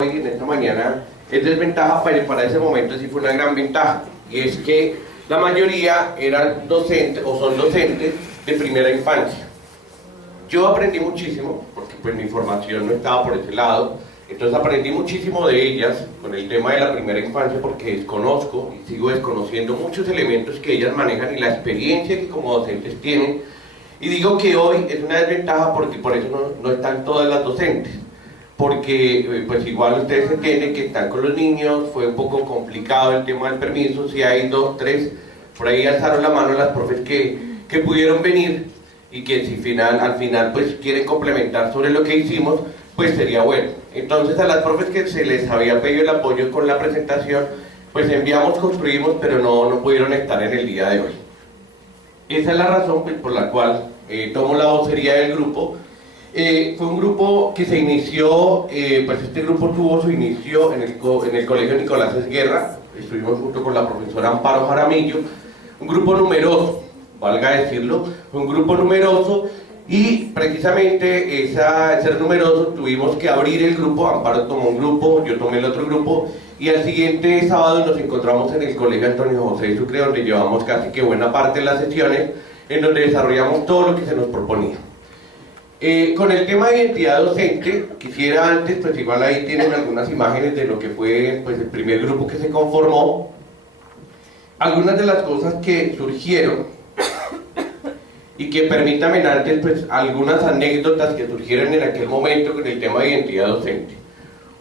Hoy en esta mañana es desventaja, pero para ese momento sí fue una gran ventaja, y es que la mayoría eran docentes o son docentes de primera infancia. Yo aprendí muchísimo, porque pues mi formación no estaba por ese lado, entonces aprendí muchísimo de ellas con el tema de la primera infancia, porque desconozco y sigo desconociendo muchos elementos que ellas manejan y la experiencia que como docentes tienen, y digo que hoy es una desventaja porque por eso no están todas las docentes. Porque pues igual ustedes entienden que están con los niños, fue un poco complicado el tema del permiso, si hay 2, 3, por ahí alzaron la mano las profes que pudieron venir y que si al final pues quieren complementar sobre lo que hicimos, pues sería bueno. Entonces a las profes que se les había pedido el apoyo con la presentación, pues enviamos, construimos, pero no pudieron estar en el día de hoy. Esa es la razón pues, por la cual tomo la vocería del grupo. Fue un grupo que se inició, pues este grupo tuvo su inicio en el Colegio Nicolás Esguerra. Estuvimos junto con la profesora Amparo Jaramillo, un grupo numeroso, valga decirlo, un grupo numeroso, y precisamente ser numeroso tuvimos que abrir el grupo. Amparo tomó un grupo, yo tomé el otro grupo, y al siguiente sábado nos encontramos en el Colegio Antonio José de Sucre, donde llevamos casi que buena parte de las sesiones, en donde desarrollamos todo lo que se nos proponía. Con el tema de identidad docente, quisiera antes, pues igual ahí tienen algunas imágenes de lo que fue pues, el primer grupo que se conformó, algunas de las cosas que surgieron y que permítanme antes pues algunas anécdotas que surgieron en aquel momento con el tema de identidad docente.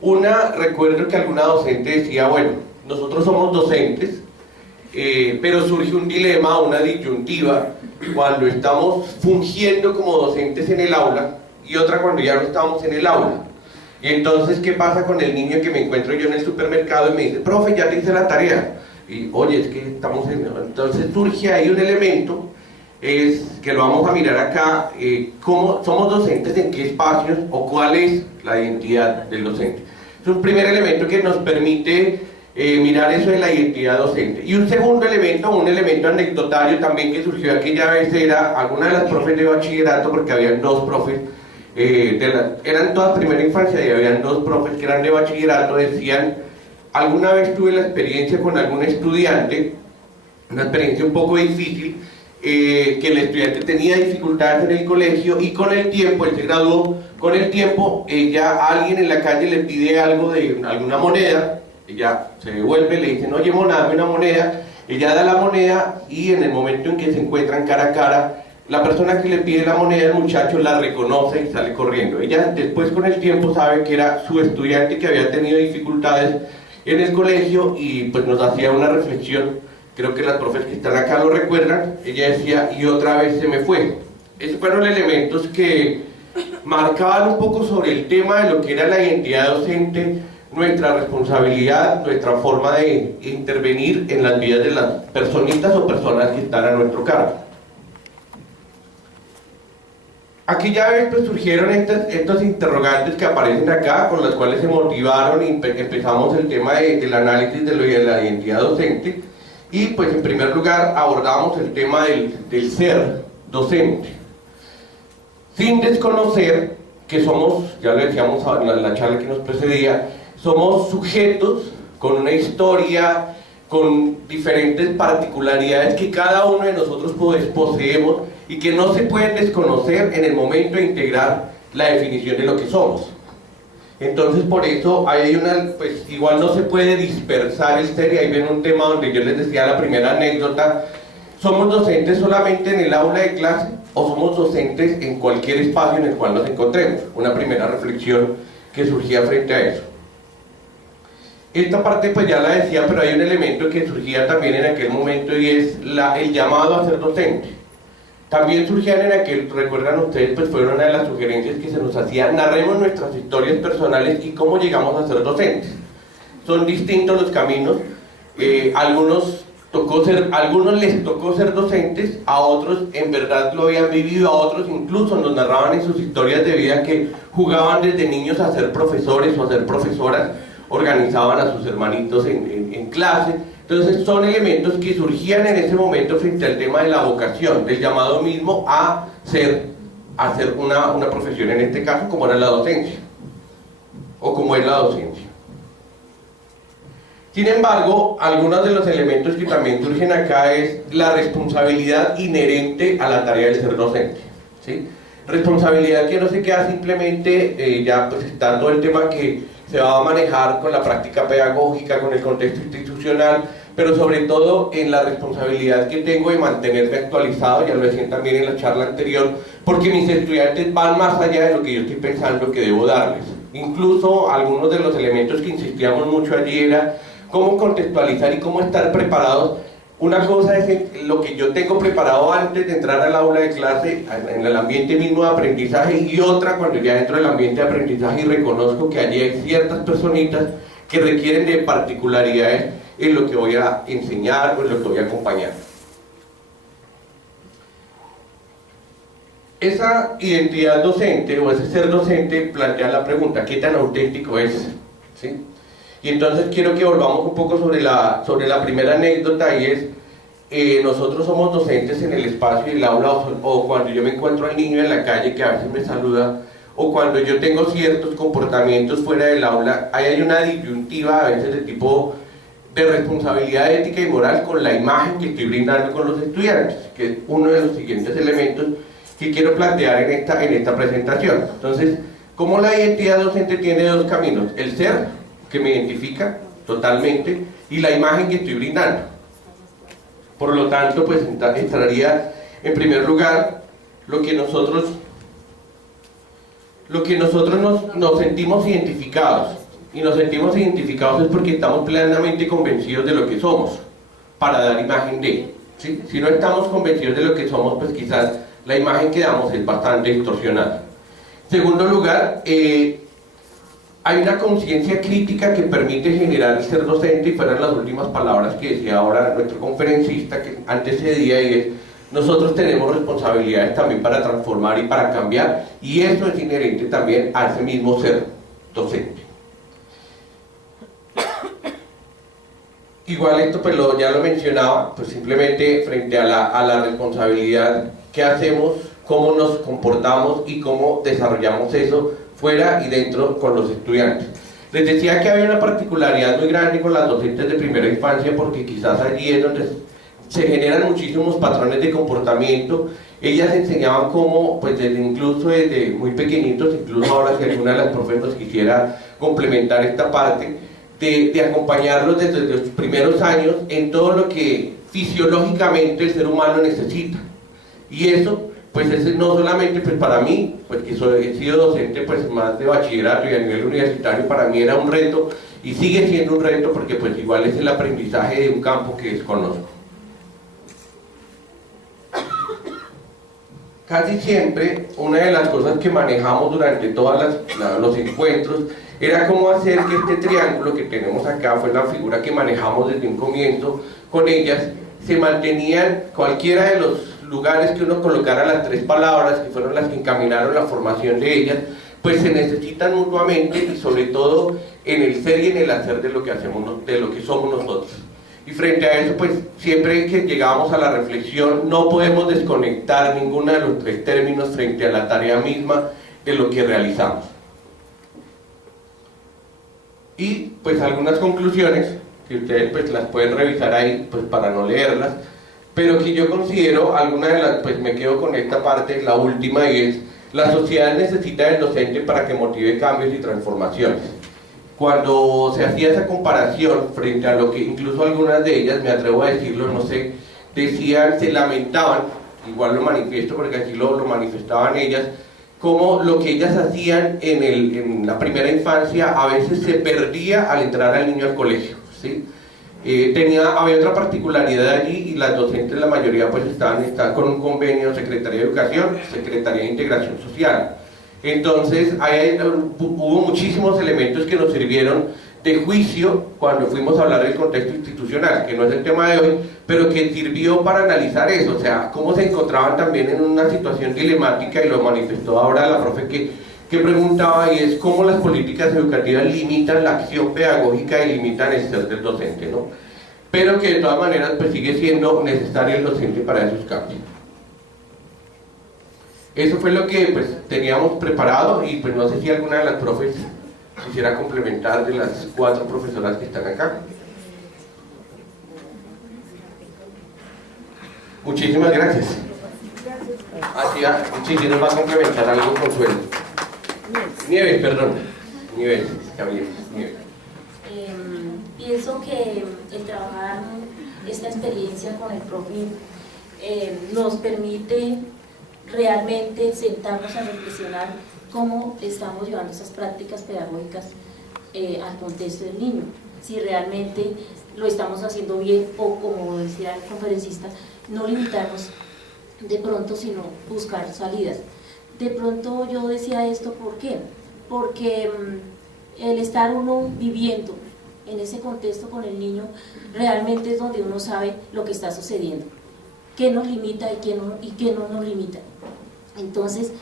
Una, recuerdo que alguna docente decía, bueno, nosotros somos docentes, pero surge un dilema, una disyuntiva, cuando estamos fungiendo como docentes en el aula y otra cuando ya no estamos en el aula. Y entonces, ¿qué pasa con el niño que me encuentro yo en el supermercado y me dice, profe, ya te hice la tarea? Y, oye, es que estamos en... Entonces surge ahí un elemento, es que lo vamos a mirar acá, cómo somos docentes, en qué espacios o cuál es la identidad del docente. Es un primer elemento que nos permite mirar eso de la identidad docente. Y un segundo elemento, un elemento anecdotario también que surgió aquella vez, era alguna de las profes de bachillerato, porque habían dos profes, eran todas primera infancia y habían dos profes que eran de bachillerato, decían, alguna vez tuve la experiencia con algún estudiante, una experiencia un poco difícil, que el estudiante tenía dificultades en el colegio y con el tiempo, él se graduó, con el tiempo alguien en la calle le pide algo de alguna moneda, ella se devuelve, le dicen, oye mona, dame una moneda, ella da la moneda y en el momento en que se encuentran cara a cara, la persona que le pide la moneda, el muchacho la reconoce y sale corriendo. Ella después con el tiempo sabe que era su estudiante que había tenido dificultades en el colegio y pues nos hacía una reflexión, creo que las profes que están acá lo recuerdan, ella decía, y otra vez se me fue. Esos fueron elementos que marcaban un poco sobre el tema de lo que era la identidad docente, nuestra responsabilidad, nuestra forma de intervenir en las vidas de las personitas o personas que están a nuestro cargo. Aquí ya pues, surgieron estos interrogantes que aparecen acá, con las cuales se motivaron y empezamos el tema del análisis de la identidad docente, y pues en primer lugar abordamos el tema del ser docente, sin desconocer que somos, ya lo decíamos en la charla que nos precedía, somos sujetos con una historia, con diferentes particularidades que cada uno de nosotros poseemos y que no se pueden desconocer en el momento de integrar la definición de lo que somos. Entonces por eso hay pues igual no se puede dispersar el ser, y ahí ven un tema donde yo les decía la primera anécdota, ¿somos docentes solamente en el aula de clase o somos docentes en cualquier espacio en el cual nos encontremos? Una primera reflexión que surgía frente a eso. Esta parte pues ya la decía, pero hay un elemento que surgía también en aquel momento y es el llamado a ser docente. También surgían en aquel, recuerdan ustedes, pues fueron una de las sugerencias que se nos hacían, narremos nuestras historias personales y cómo llegamos a ser docentes. Son distintos los caminos, algunos les tocó ser docentes, a otros en verdad lo habían vivido, a otros incluso nos narraban en sus historias de vida que jugaban desde niños a ser profesores o a ser profesoras, organizaban a sus hermanitos en clase. Entonces son elementos que surgían en ese momento frente al tema de la vocación, del llamado mismo a hacer una profesión, en este caso como era la docencia o como es la docencia. Sin embargo, algunos de los elementos que también surgen acá es la responsabilidad inherente a la tarea del ser docente, ¿sí? Responsabilidad que no se queda simplemente, ya pues está todo el tema que se va a manejar con la práctica pedagógica, con el contexto institucional, pero sobre todo en la responsabilidad que tengo de mantenerme actualizado, ya lo decían también en la charla anterior, porque mis estudiantes van más allá de lo que yo estoy pensando que debo darles. Incluso algunos de los elementos que insistíamos mucho allí era cómo contextualizar y cómo estar preparados. Una cosa es lo que yo tengo preparado antes de entrar al aula de clase, en el ambiente mismo de aprendizaje, y otra cuando ya entro del ambiente de aprendizaje y reconozco que allí hay ciertas personitas que requieren de particularidades en lo que voy a enseñar o en lo que voy a acompañar. Esa identidad docente o ese ser docente plantea la pregunta, ¿qué tan auténtico es? ¿Sí? Y entonces quiero que volvamos un poco sobre la primera anécdota, y es, nosotros somos docentes en el espacio del aula, o cuando yo me encuentro al niño en la calle que a veces me saluda, o cuando yo tengo ciertos comportamientos fuera del aula, ahí hay una disyuntiva a veces de tipo de responsabilidad ética y moral con la imagen que estoy brindando con los estudiantes, que es uno de los siguientes elementos que quiero plantear en esta presentación. Entonces, ¿cómo la identidad docente tiene dos caminos? El ser, que me identifica totalmente, y la imagen que estoy brindando. Por lo tanto, pues entraría en primer lugar lo que nosotros nos sentimos identificados, y nos sentimos identificados es porque estamos plenamente convencidos de lo que somos, para dar imagen de, ¿sí? Si no estamos convencidos de lo que somos, pues quizás la imagen que damos es bastante distorsionada. En segundo lugar, hay una conciencia crítica que permite generar el ser docente, y fueron las últimas palabras que decía ahora nuestro conferencista que antecedía, y es: nosotros tenemos responsabilidades también para transformar y para cambiar, y eso es inherente también a ese mismo ser docente. Igual esto pues ya lo mencionaba, pues simplemente frente a la responsabilidad, ¿qué hacemos? ¿Cómo nos comportamos? Y cómo desarrollamos eso fuera y dentro con los estudiantes. Les decía que había una particularidad muy grande con las docentes de primera infancia, porque quizás allí es donde se generan muchísimos patrones de comportamiento. Ellas enseñaban cómo, pues incluso desde muy pequeñitos, incluso ahora si alguna de las profes nos quisiera complementar esta parte, de acompañarlos desde los primeros años en todo lo que fisiológicamente el ser humano necesita. Y eso, pues es no solamente pues para mí, pues que he sido docente pues más de bachillerato y a nivel universitario, para mí era un reto y sigue siendo un reto, porque pues igual es el aprendizaje de un campo que desconozco. Casi siempre una de las cosas que manejamos durante todos los encuentros era cómo hacer que este triángulo que tenemos acá, fue la figura que manejamos desde un comienzo con ellas, se mantenían cualquiera de los lugares que uno colocara las tres palabras que fueron las que encaminaron la formación de ellas, pues se necesitan mutuamente, y sobre todo en el ser y en el hacer de lo que hacemos, de lo que somos nosotros. Y frente a eso, pues siempre que llegamos a la reflexión, no podemos desconectar ninguno de los tres términos frente a la tarea misma de lo que realizamos. Y pues algunas conclusiones que ustedes pues las pueden revisar ahí pues para no leerlas, pero que yo considero alguna de las, pues me quedo con esta parte, la última, y es: la sociedad necesita del docente para que motive cambios y transformaciones. Cuando se hacía esa comparación frente a lo que incluso algunas de ellas, me atrevo a decirlo, no sé, decían, se lamentaban, igual lo manifiesto porque así lo manifestaban ellas, como lo que ellas hacían en la primera infancia a veces se perdía al entrar al niño al colegio, ¿sí? Había otra particularidad allí, y las docentes, la mayoría pues están con un convenio, Secretaría de Educación, Secretaría de Integración Social. Entonces hubo muchísimos elementos que nos sirvieron de juicio cuando fuimos a hablar del contexto institucional, que no es el tema de hoy, pero que sirvió para analizar eso, o sea, cómo se encontraban también en una situación dilemática, y lo manifestó ahora la profe que preguntaba, y es cómo las políticas educativas limitan la acción pedagógica y limitan el ser del docente, ¿no? Pero que de todas maneras pues sigue siendo necesario el docente para esos cambios. Eso fue lo que pues teníamos preparado, y pues no sé si alguna de las profes quisiera complementar, de las 4 profesoras que están acá. Muchísimas gracias. Así, Chichi nos va a complementar algo con Consuelo. Nieves, perdón. Nieves, Gabriel, Nieves. Pienso que el trabajar esta experiencia con el profe nos permite realmente sentarnos a reflexionar cómo estamos llevando esas prácticas pedagógicas al contexto del niño, si realmente lo estamos haciendo bien o, como decía el conferencista, no limitarnos de pronto, sino buscar salidas. De pronto yo decía esto, ¿por qué? Porque el estar uno viviendo en ese contexto con el niño realmente es donde uno sabe lo que está sucediendo, qué nos limita y qué no nos limita. Entonces,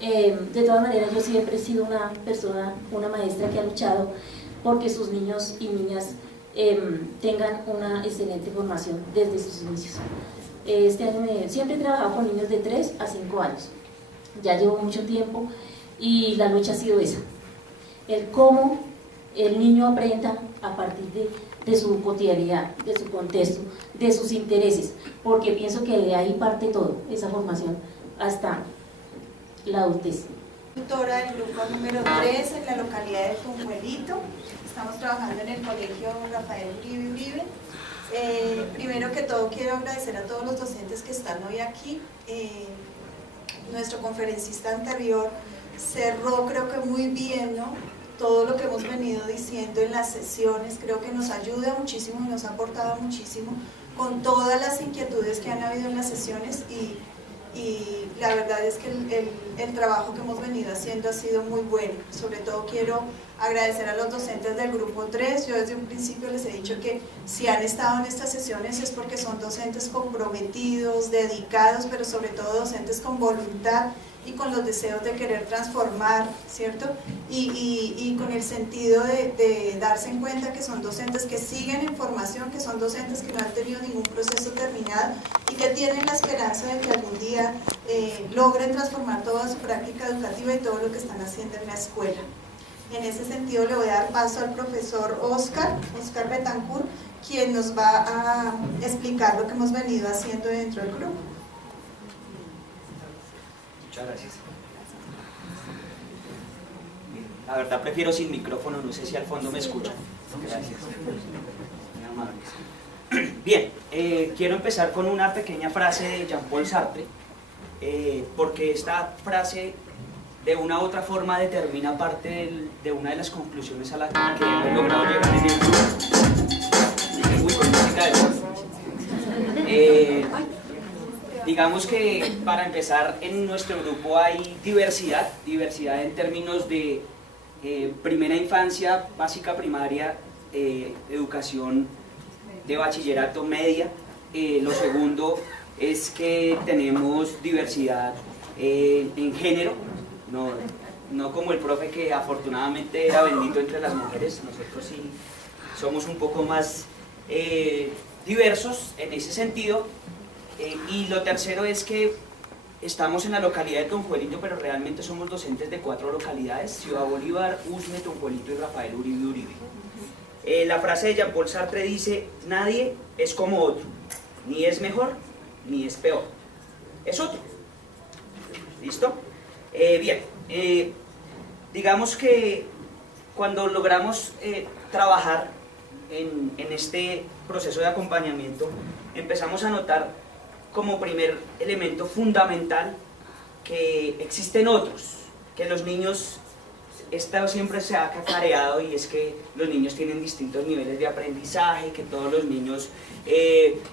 de todas maneras, yo siempre he sido una persona, una maestra que ha luchado porque sus niños y niñas tengan una excelente formación desde sus inicios. Este año siempre he trabajado con niños de 3 a 5 años, ya llevo mucho tiempo y la lucha ha sido esa, el cómo el niño aprenda a partir de su cotidianidad, de su contexto, de sus intereses, porque pienso que de ahí parte todo, esa formación hasta la adultez. Tutora del grupo número 3 en la localidad de Tunjuelito. Estamos trabajando en el colegio Rafael Uribe. Primero que todo quiero agradecer a todos los docentes que están hoy aquí. Nuestro conferencista anterior cerró, creo que muy bien, ¿no?, todo lo que hemos venido diciendo en las sesiones. Creo que nos ayuda muchísimo y nos ha aportado muchísimo con todas las inquietudes que han habido en las sesiones, y la verdad es que el trabajo que hemos venido haciendo ha sido muy bueno. Sobre todo quiero agradecer a los docentes del grupo 3. Yo desde un principio les he dicho que si han estado en estas sesiones es porque son docentes comprometidos, dedicados, pero sobre todo docentes con voluntad y con los deseos de querer transformar, ¿cierto? Y con el sentido de darse en cuenta que son docentes que siguen en formación, que son docentes que no han tenido ningún proceso terminado y que tienen la esperanza de que algún día logren transformar toda su práctica educativa y todo lo que están haciendo en la escuela. En ese sentido le voy a dar paso al profesor Oscar Betancourt, quien nos va a explicar lo que hemos venido haciendo dentro del grupo. Muchas gracias. La verdad prefiero sin micrófono, no sé si al fondo me escuchan. Gracias. Muy amables. Bien, quiero empezar con una pequeña frase de Jean-Paul Sartre, porque esta frase de una u otra forma determina parte de una de las conclusiones a las que hemos logrado llegar en el grupo. Uy, con música de voz. Digamos que para empezar en nuestro grupo hay diversidad en términos de primera infancia, básica, primaria, educación de bachillerato media. Lo segundo es que tenemos diversidad en género, no como el profe que afortunadamente era bendito entre las mujeres. Nosotros sí somos un poco más diversos en ese sentido. Y lo tercero es que estamos en la localidad de Tunjuelito, pero realmente somos docentes de 4 localidades: Ciudad Bolívar, Usme, Tunjuelito y Rafael Uribe. La frase de Jean-Paul Sartre dice: nadie es como otro, ni es mejor ni es peor, es otro. ¿Listo? Bien, digamos que cuando logramos trabajar en este proceso de acompañamiento, empezamos a notar como primer elemento fundamental que existen otros, que los niños, esto siempre se ha cacareado, y es que los niños tienen distintos niveles de aprendizaje, que todos los niños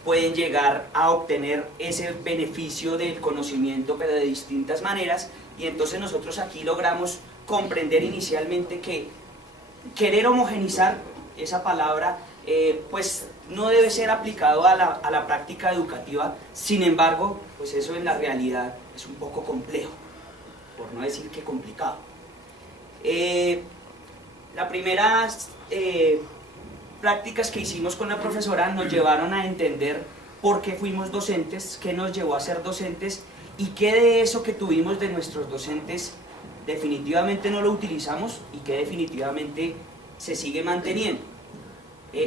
pueden llegar a obtener ese beneficio del conocimiento, pero de distintas maneras. Y entonces nosotros aquí logramos comprender inicialmente que querer homogenizar esa palabra pues no debe ser aplicado a la práctica educativa. Sin embargo, pues eso en la realidad es un poco complejo, por no decir que complicado. Las primeras prácticas que hicimos con la profesora nos llevaron a entender por qué fuimos docentes, qué nos llevó a ser docentes y qué de eso que tuvimos de nuestros docentes definitivamente no lo utilizamos y qué definitivamente se sigue manteniendo.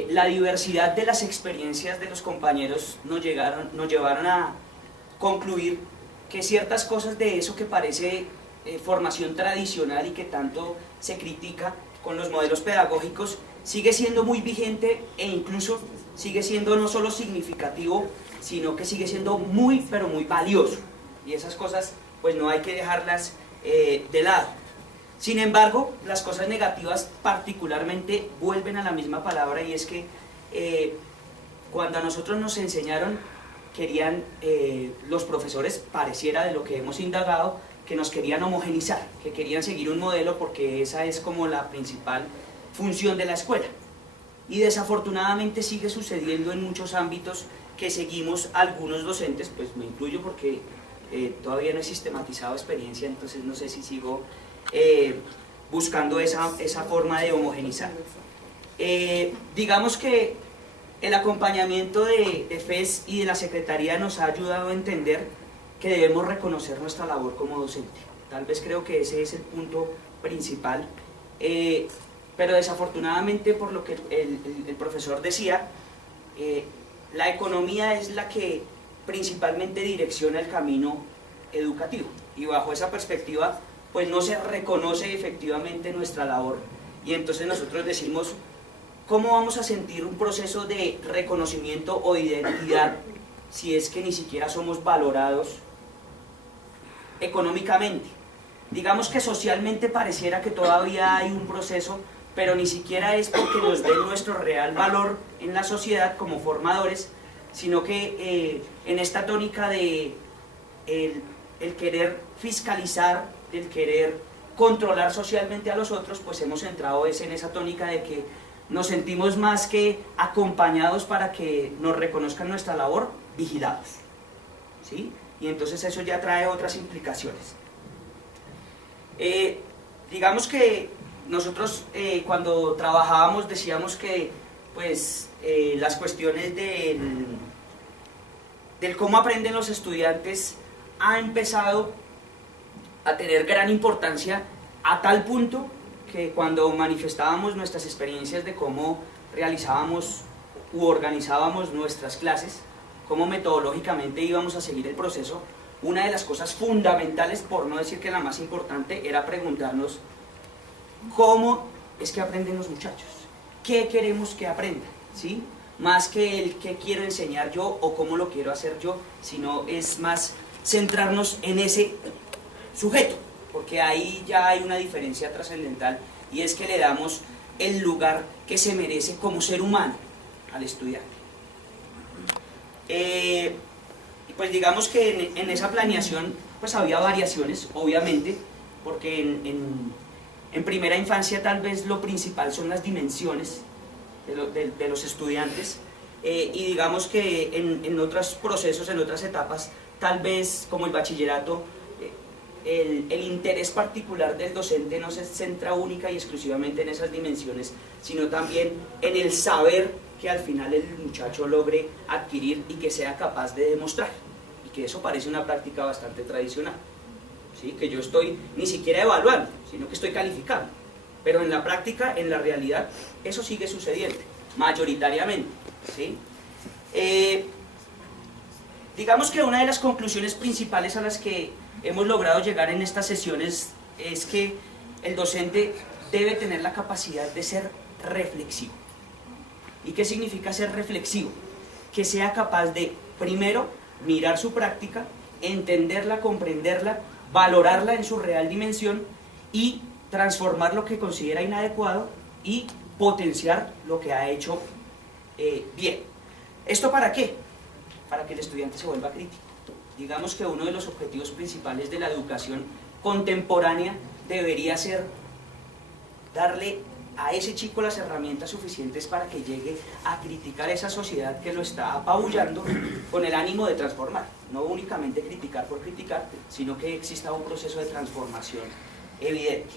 La diversidad de las experiencias de los compañeros nos llevaron a concluir que ciertas cosas de eso que parece formación tradicional y que tanto se critica con los modelos pedagógicos, sigue siendo muy vigente e incluso sigue siendo no solo significativo, sino que sigue siendo muy, pero muy valioso. Y esas cosas, pues no hay que dejarlas de lado. Sin embargo, las cosas negativas particularmente vuelven a la misma palabra, y es que cuando a nosotros nos enseñaron, querían los profesores, pareciera de lo que hemos indagado, que nos querían homogenizar, que querían seguir un modelo porque esa es como la principal función de la escuela. Y desafortunadamente sigue sucediendo en muchos ámbitos que seguimos algunos docentes, pues me incluyo porque todavía no he sistematizado experiencia, entonces no sé si sigo buscando esa forma de homogenizar. Digamos que el acompañamiento de FES y de la Secretaría nos ha ayudado a entender que debemos reconocer nuestra labor como docente. Tal vez creo que ese es el punto principal, pero desafortunadamente, por lo que el profesor decía, la economía es la que principalmente direcciona el camino educativo, y bajo esa perspectiva pues no se reconoce efectivamente nuestra labor, y entonces nosotros decimos, ¿cómo vamos a sentir un proceso de reconocimiento o de identidad si es que ni siquiera somos valorados económicamente? Digamos que socialmente pareciera que todavía hay un proceso, pero ni siquiera es porque nos den nuestro real valor en la sociedad como formadores, sino que en esta tónica de el querer fiscalizar, el querer controlar socialmente a los otros, pues hemos entrado en esa tónica de que nos sentimos más que acompañados para que nos reconozcan nuestra labor, vigilados, ¿sí? Y entonces eso ya trae otras implicaciones. Digamos que nosotros cuando trabajábamos decíamos que pues, las cuestiones del cómo aprenden los estudiantes ha empezado a tener gran importancia, a tal punto que cuando manifestábamos nuestras experiencias de cómo realizábamos u organizábamos nuestras clases, cómo metodológicamente íbamos a seguir el proceso, una de las cosas fundamentales, por no decir que la más importante, era preguntarnos cómo es que aprenden los muchachos, qué queremos que aprendan, ¿sí? Más que el qué quiero enseñar yo o cómo lo quiero hacer yo, sino es más centrarnos en ese sujeto, porque ahí ya hay una diferencia trascendental, y es que le damos el lugar que se merece como ser humano al estudiante. Pues digamos que en esa planeación pues había variaciones, obviamente, porque en primera infancia tal vez lo principal son las dimensiones de los estudiantes, y digamos que en otros procesos, en otras etapas, tal vez como el bachillerato, el interés particular del docente no se centra única y exclusivamente en esas dimensiones, sino también en el saber que al final el muchacho logre adquirir y que sea capaz de demostrar, y que eso parece una práctica bastante tradicional, ¿sí? Que yo estoy ni siquiera evaluando, sino que estoy calificando, pero en la práctica, en la realidad, eso sigue sucediendo, mayoritariamente, ¿sí? Digamos que una de las conclusiones principales a las que hemos logrado llegar en estas sesiones es que el docente debe tener la capacidad de ser reflexivo. ¿Y qué significa ser reflexivo? Que sea capaz de, primero, mirar su práctica, entenderla, comprenderla, valorarla en su real dimensión y transformar lo que considera inadecuado y potenciar lo que ha hecho bien. ¿Esto para qué? Para que el estudiante se vuelva crítico. Digamos que uno de los objetivos principales de la educación contemporánea debería ser darle a ese chico las herramientas suficientes para que llegue a criticar esa sociedad que lo está apabullando con el ánimo de transformar. No únicamente criticar por criticar, sino que exista un proceso de transformación evidente.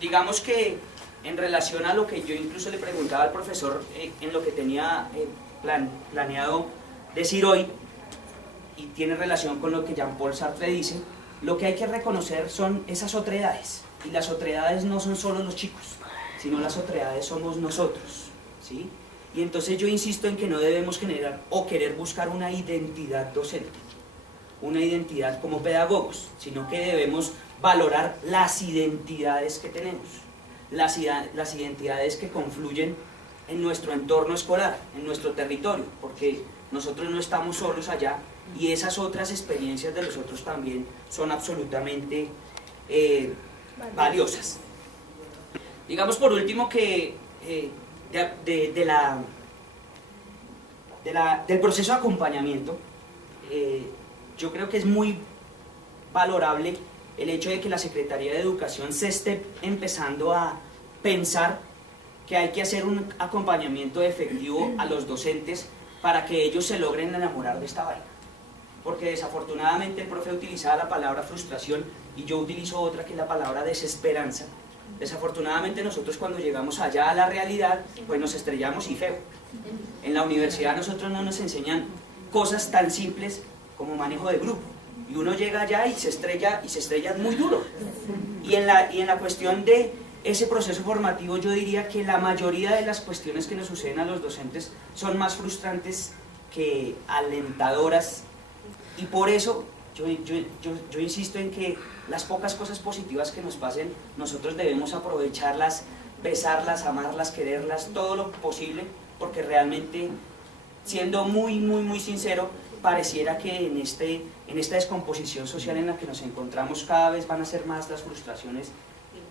Digamos que en relación a lo que yo incluso le preguntaba al profesor en lo que tenía planeado decir hoy, y tiene relación con lo que Jean-Paul Sartre dice, lo que hay que reconocer son esas otredades, y las otredades no son solo los chicos, sino las otredades somos nosotros, ¿sí? Y entonces yo insisto en que no debemos generar o querer buscar una identidad docente, una identidad como pedagogos, sino que debemos valorar las identidades que tenemos, las identidades que confluyen en nuestro entorno escolar, en nuestro territorio, porque nosotros no estamos solos allá y esas otras experiencias de los otros también son absolutamente valiosas. Digamos por último que del proceso de acompañamiento, yo creo que es muy valorable el hecho de que la Secretaría de Educación se esté empezando a pensar que hay que hacer un acompañamiento efectivo a los docentes para que ellos se logren enamorar de esta vaina. Porque desafortunadamente el profe utilizaba la palabra frustración y yo utilizo otra que es la palabra desesperanza. Desafortunadamente nosotros cuando llegamos allá a la realidad, pues nos estrellamos y feo. En la universidad nosotros no nos enseñan cosas tan simples como manejo de grupo. Y uno llega allá y se estrella muy duro. Y en la cuestión de ese proceso formativo yo diría que la mayoría de las cuestiones que nos suceden a los docentes son más frustrantes que alentadoras. Y por eso yo insisto en que las pocas cosas positivas que nos pasen, nosotros debemos aprovecharlas, besarlas, amarlas, quererlas, todo lo posible, porque realmente, siendo muy sincero, pareciera que en esta descomposición social en la que nos encontramos cada vez van a ser más las frustraciones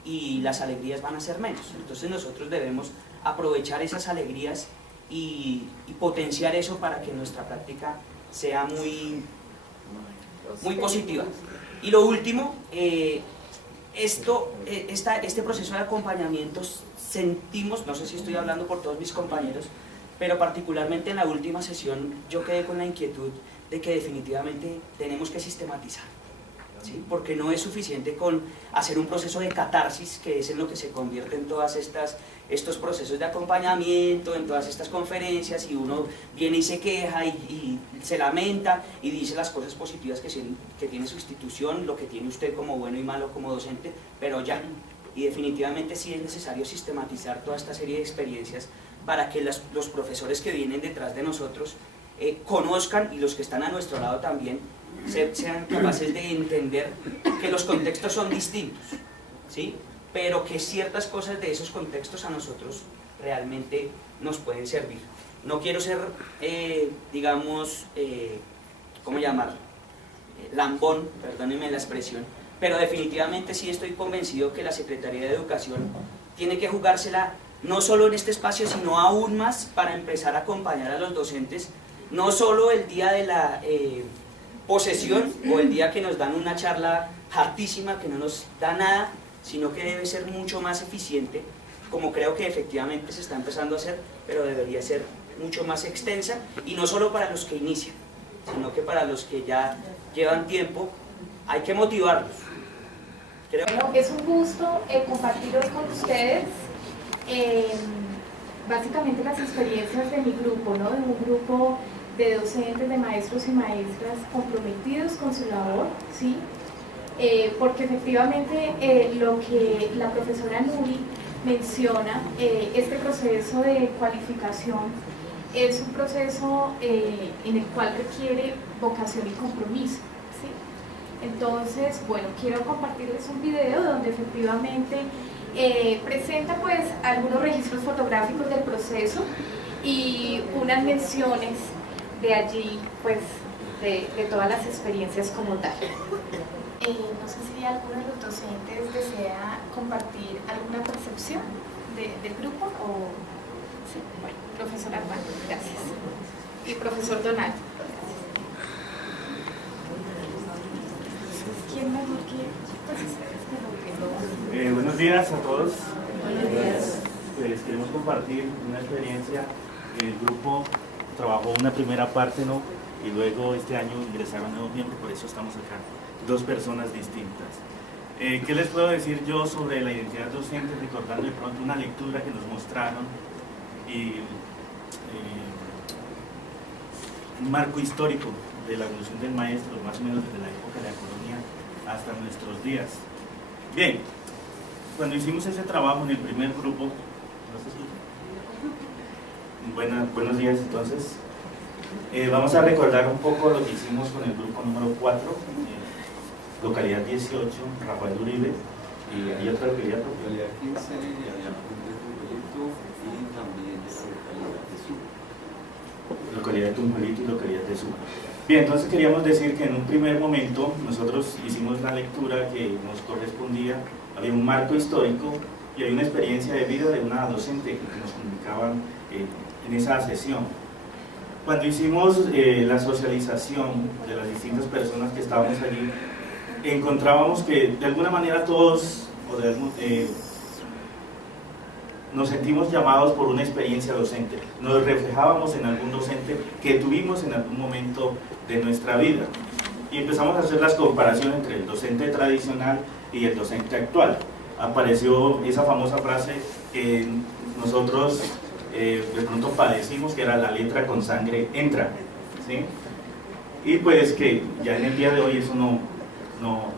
y las alegrías van a ser menos. Entonces nosotros debemos aprovechar esas alegrías y potenciar eso para que nuestra práctica sea muy positiva. Y lo último, este proceso de acompañamiento sentimos, no sé si estoy hablando por todos mis compañeros, pero particularmente en la última sesión yo quedé con la inquietud de que definitivamente tenemos que sistematizar, ¿sí? Porque no es suficiente con hacer un proceso de catarsis, que es en lo que se convierte en todas estos procesos de acompañamiento, en todas estas conferencias, y uno viene y se queja y se lamenta y dice las cosas positivas que tiene su institución, lo que tiene usted como bueno y malo como docente, pero ya. Y definitivamente sí es necesario sistematizar toda esta serie de experiencias para que los profesores que vienen detrás de nosotros conozcan, y los que están a nuestro lado también, sean capaces de entender que los contextos son distintos, ¿sí? Pero que ciertas cosas de esos contextos a nosotros realmente nos pueden servir. No quiero ser, digamos, ¿cómo llamarlo? Lambón, perdónenme la expresión, pero definitivamente sí estoy convencido que la Secretaría de Educación tiene que jugársela no solo en este espacio, sino aún más para empezar a acompañar a los docentes, no solo el día de la posesión o el día que nos dan una charla hartísima que no nos da nada, sino que debe ser mucho más eficiente, como creo que efectivamente se está empezando a hacer, pero debería ser mucho más extensa, y no solo para los que inician, sino que para los que ya llevan tiempo, hay que motivarlos. Bueno, es un gusto compartir hoy con ustedes básicamente las experiencias de mi grupo, ¿no? De un grupo de docentes, de maestros y maestras comprometidos con su labor, ¿sí? Porque efectivamente lo que la profesora Nuri menciona, este proceso de cualificación es un proceso en el cual requiere vocación y compromiso, ¿sí? Entonces, bueno, quiero compartirles un video donde efectivamente presenta pues algunos registros fotográficos del proceso y unas menciones de allí, pues, de todas las experiencias como tal. No sé si alguno de los docentes desea compartir alguna percepción del grupo o... Sí, bueno, profesor Armando, gracias. Y profesor Donaldo. ¿Quién más lo quiere? Buenos días a todos. Buenos días. Pues queremos compartir una experiencia. El grupo trabajó una primera parte, ¿no? Y luego este año ingresaron nuevos miembros, por eso estamos acá, 2 personas distintas. ¿Qué les puedo decir yo sobre la identidad docente? Recordando de pronto una lectura que nos mostraron y un marco histórico de la evolución del maestro, más o menos desde la época de la colonia hasta nuestros días. Bien, cuando hicimos ese trabajo en el primer grupo, Buenos días entonces. Vamos a recordar un poco lo que hicimos con el grupo número 4, localidad 18, Rafael Uribe, y hay otra localidad, Localidad 15, había Tunjuelito y también localidad localidad de Sucre. de Tunjuelito y localidad de Sucre. Bien, entonces queríamos decir que en un primer momento nosotros hicimos la lectura que nos correspondía, había un marco histórico y hay una experiencia de vida de una docente que nos comunicaban en esa sesión. Cuando hicimos la socialización de las distintas personas que estábamos allí, encontrábamos que de alguna manera todos nos sentimos llamados por una experiencia docente, nos reflejábamos en algún docente que tuvimos en algún momento de nuestra vida y empezamos a hacer las comparaciones entre el docente tradicional y el docente actual. Apareció esa famosa frase que nosotros de pronto padecimos, que era la letra con sangre entra, ¿sí? Y pues que ya en el día de hoy eso no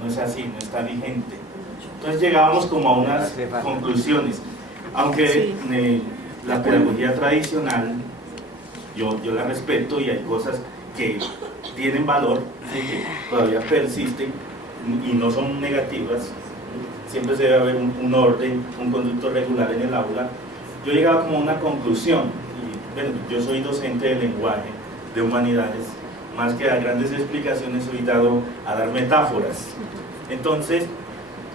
es así, no está vigente. Entonces llegábamos como a unas conclusiones, aunque la pedagogía tradicional yo la respeto y hay cosas que tienen valor, ¿sí? Que todavía persisten y no son negativas. Siempre debe haber un orden, un conducto regular en el aula. Yo llegaba como a una conclusión, y bueno, yo soy docente de lenguaje, de humanidades, más que a grandes explicaciones soy dado a dar metáforas. Entonces,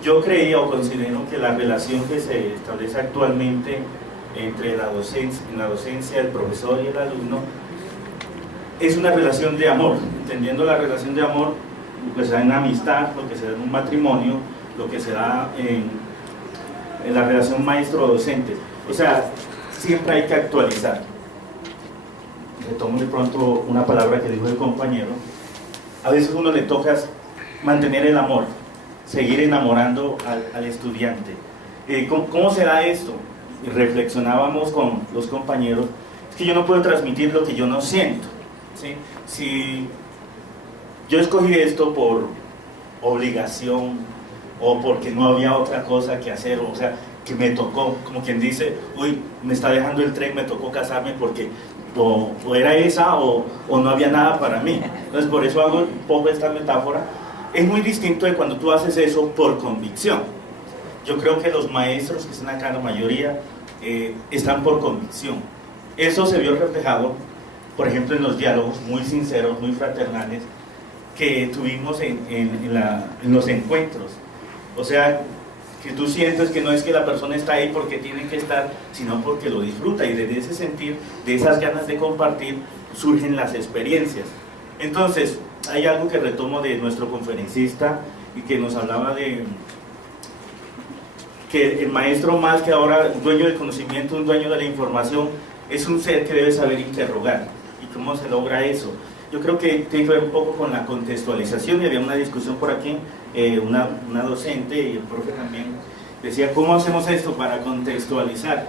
yo creía o considero que la relación que se establece actualmente entre la docencia, el profesor y el alumno, es una relación de amor, entendiendo la relación de amor, lo que se da en amistad, lo que se da en un matrimonio, lo que se da en la relación maestro-docente. O sea, siempre hay que actualizar. Retomo de pronto una palabra que dijo el compañero. A veces a uno le toca mantener el amor, seguir enamorando al estudiante. ¿Cómo se da esto? Reflexionábamos con los compañeros, es que yo no puedo transmitir lo que yo no siento, ¿sí? Si yo escogí esto por obligación o porque no había otra cosa que hacer, o sea, que me tocó, como quien dice, uy, me está dejando el tren, me tocó casarme porque o era esa o no había nada para mí. Entonces por eso hago un poco esta metáfora. Es muy distinto de cuando tú haces eso por convicción. Yo creo que los maestros que están acá, la mayoría, están por convicción. Eso se vio reflejado, por ejemplo, en los diálogos muy sinceros, muy fraternales, que tuvimos en los encuentros. O sea, que tú sientes que no es que la persona está ahí porque tiene que estar, sino porque lo disfruta, y desde ese sentir, de esas ganas de compartir, surgen las experiencias. Entonces, hay algo que retomo de nuestro conferencista y que nos hablaba de que el maestro, más que ahora un dueño del conocimiento, un dueño de la información, es un ser que debe saber interrogar. ¿Y cómo se logra eso? Yo creo que tiene que ver un poco con la contextualización, y había una discusión por aquí, una docente y el profe también decía, ¿cómo hacemos esto para contextualizar?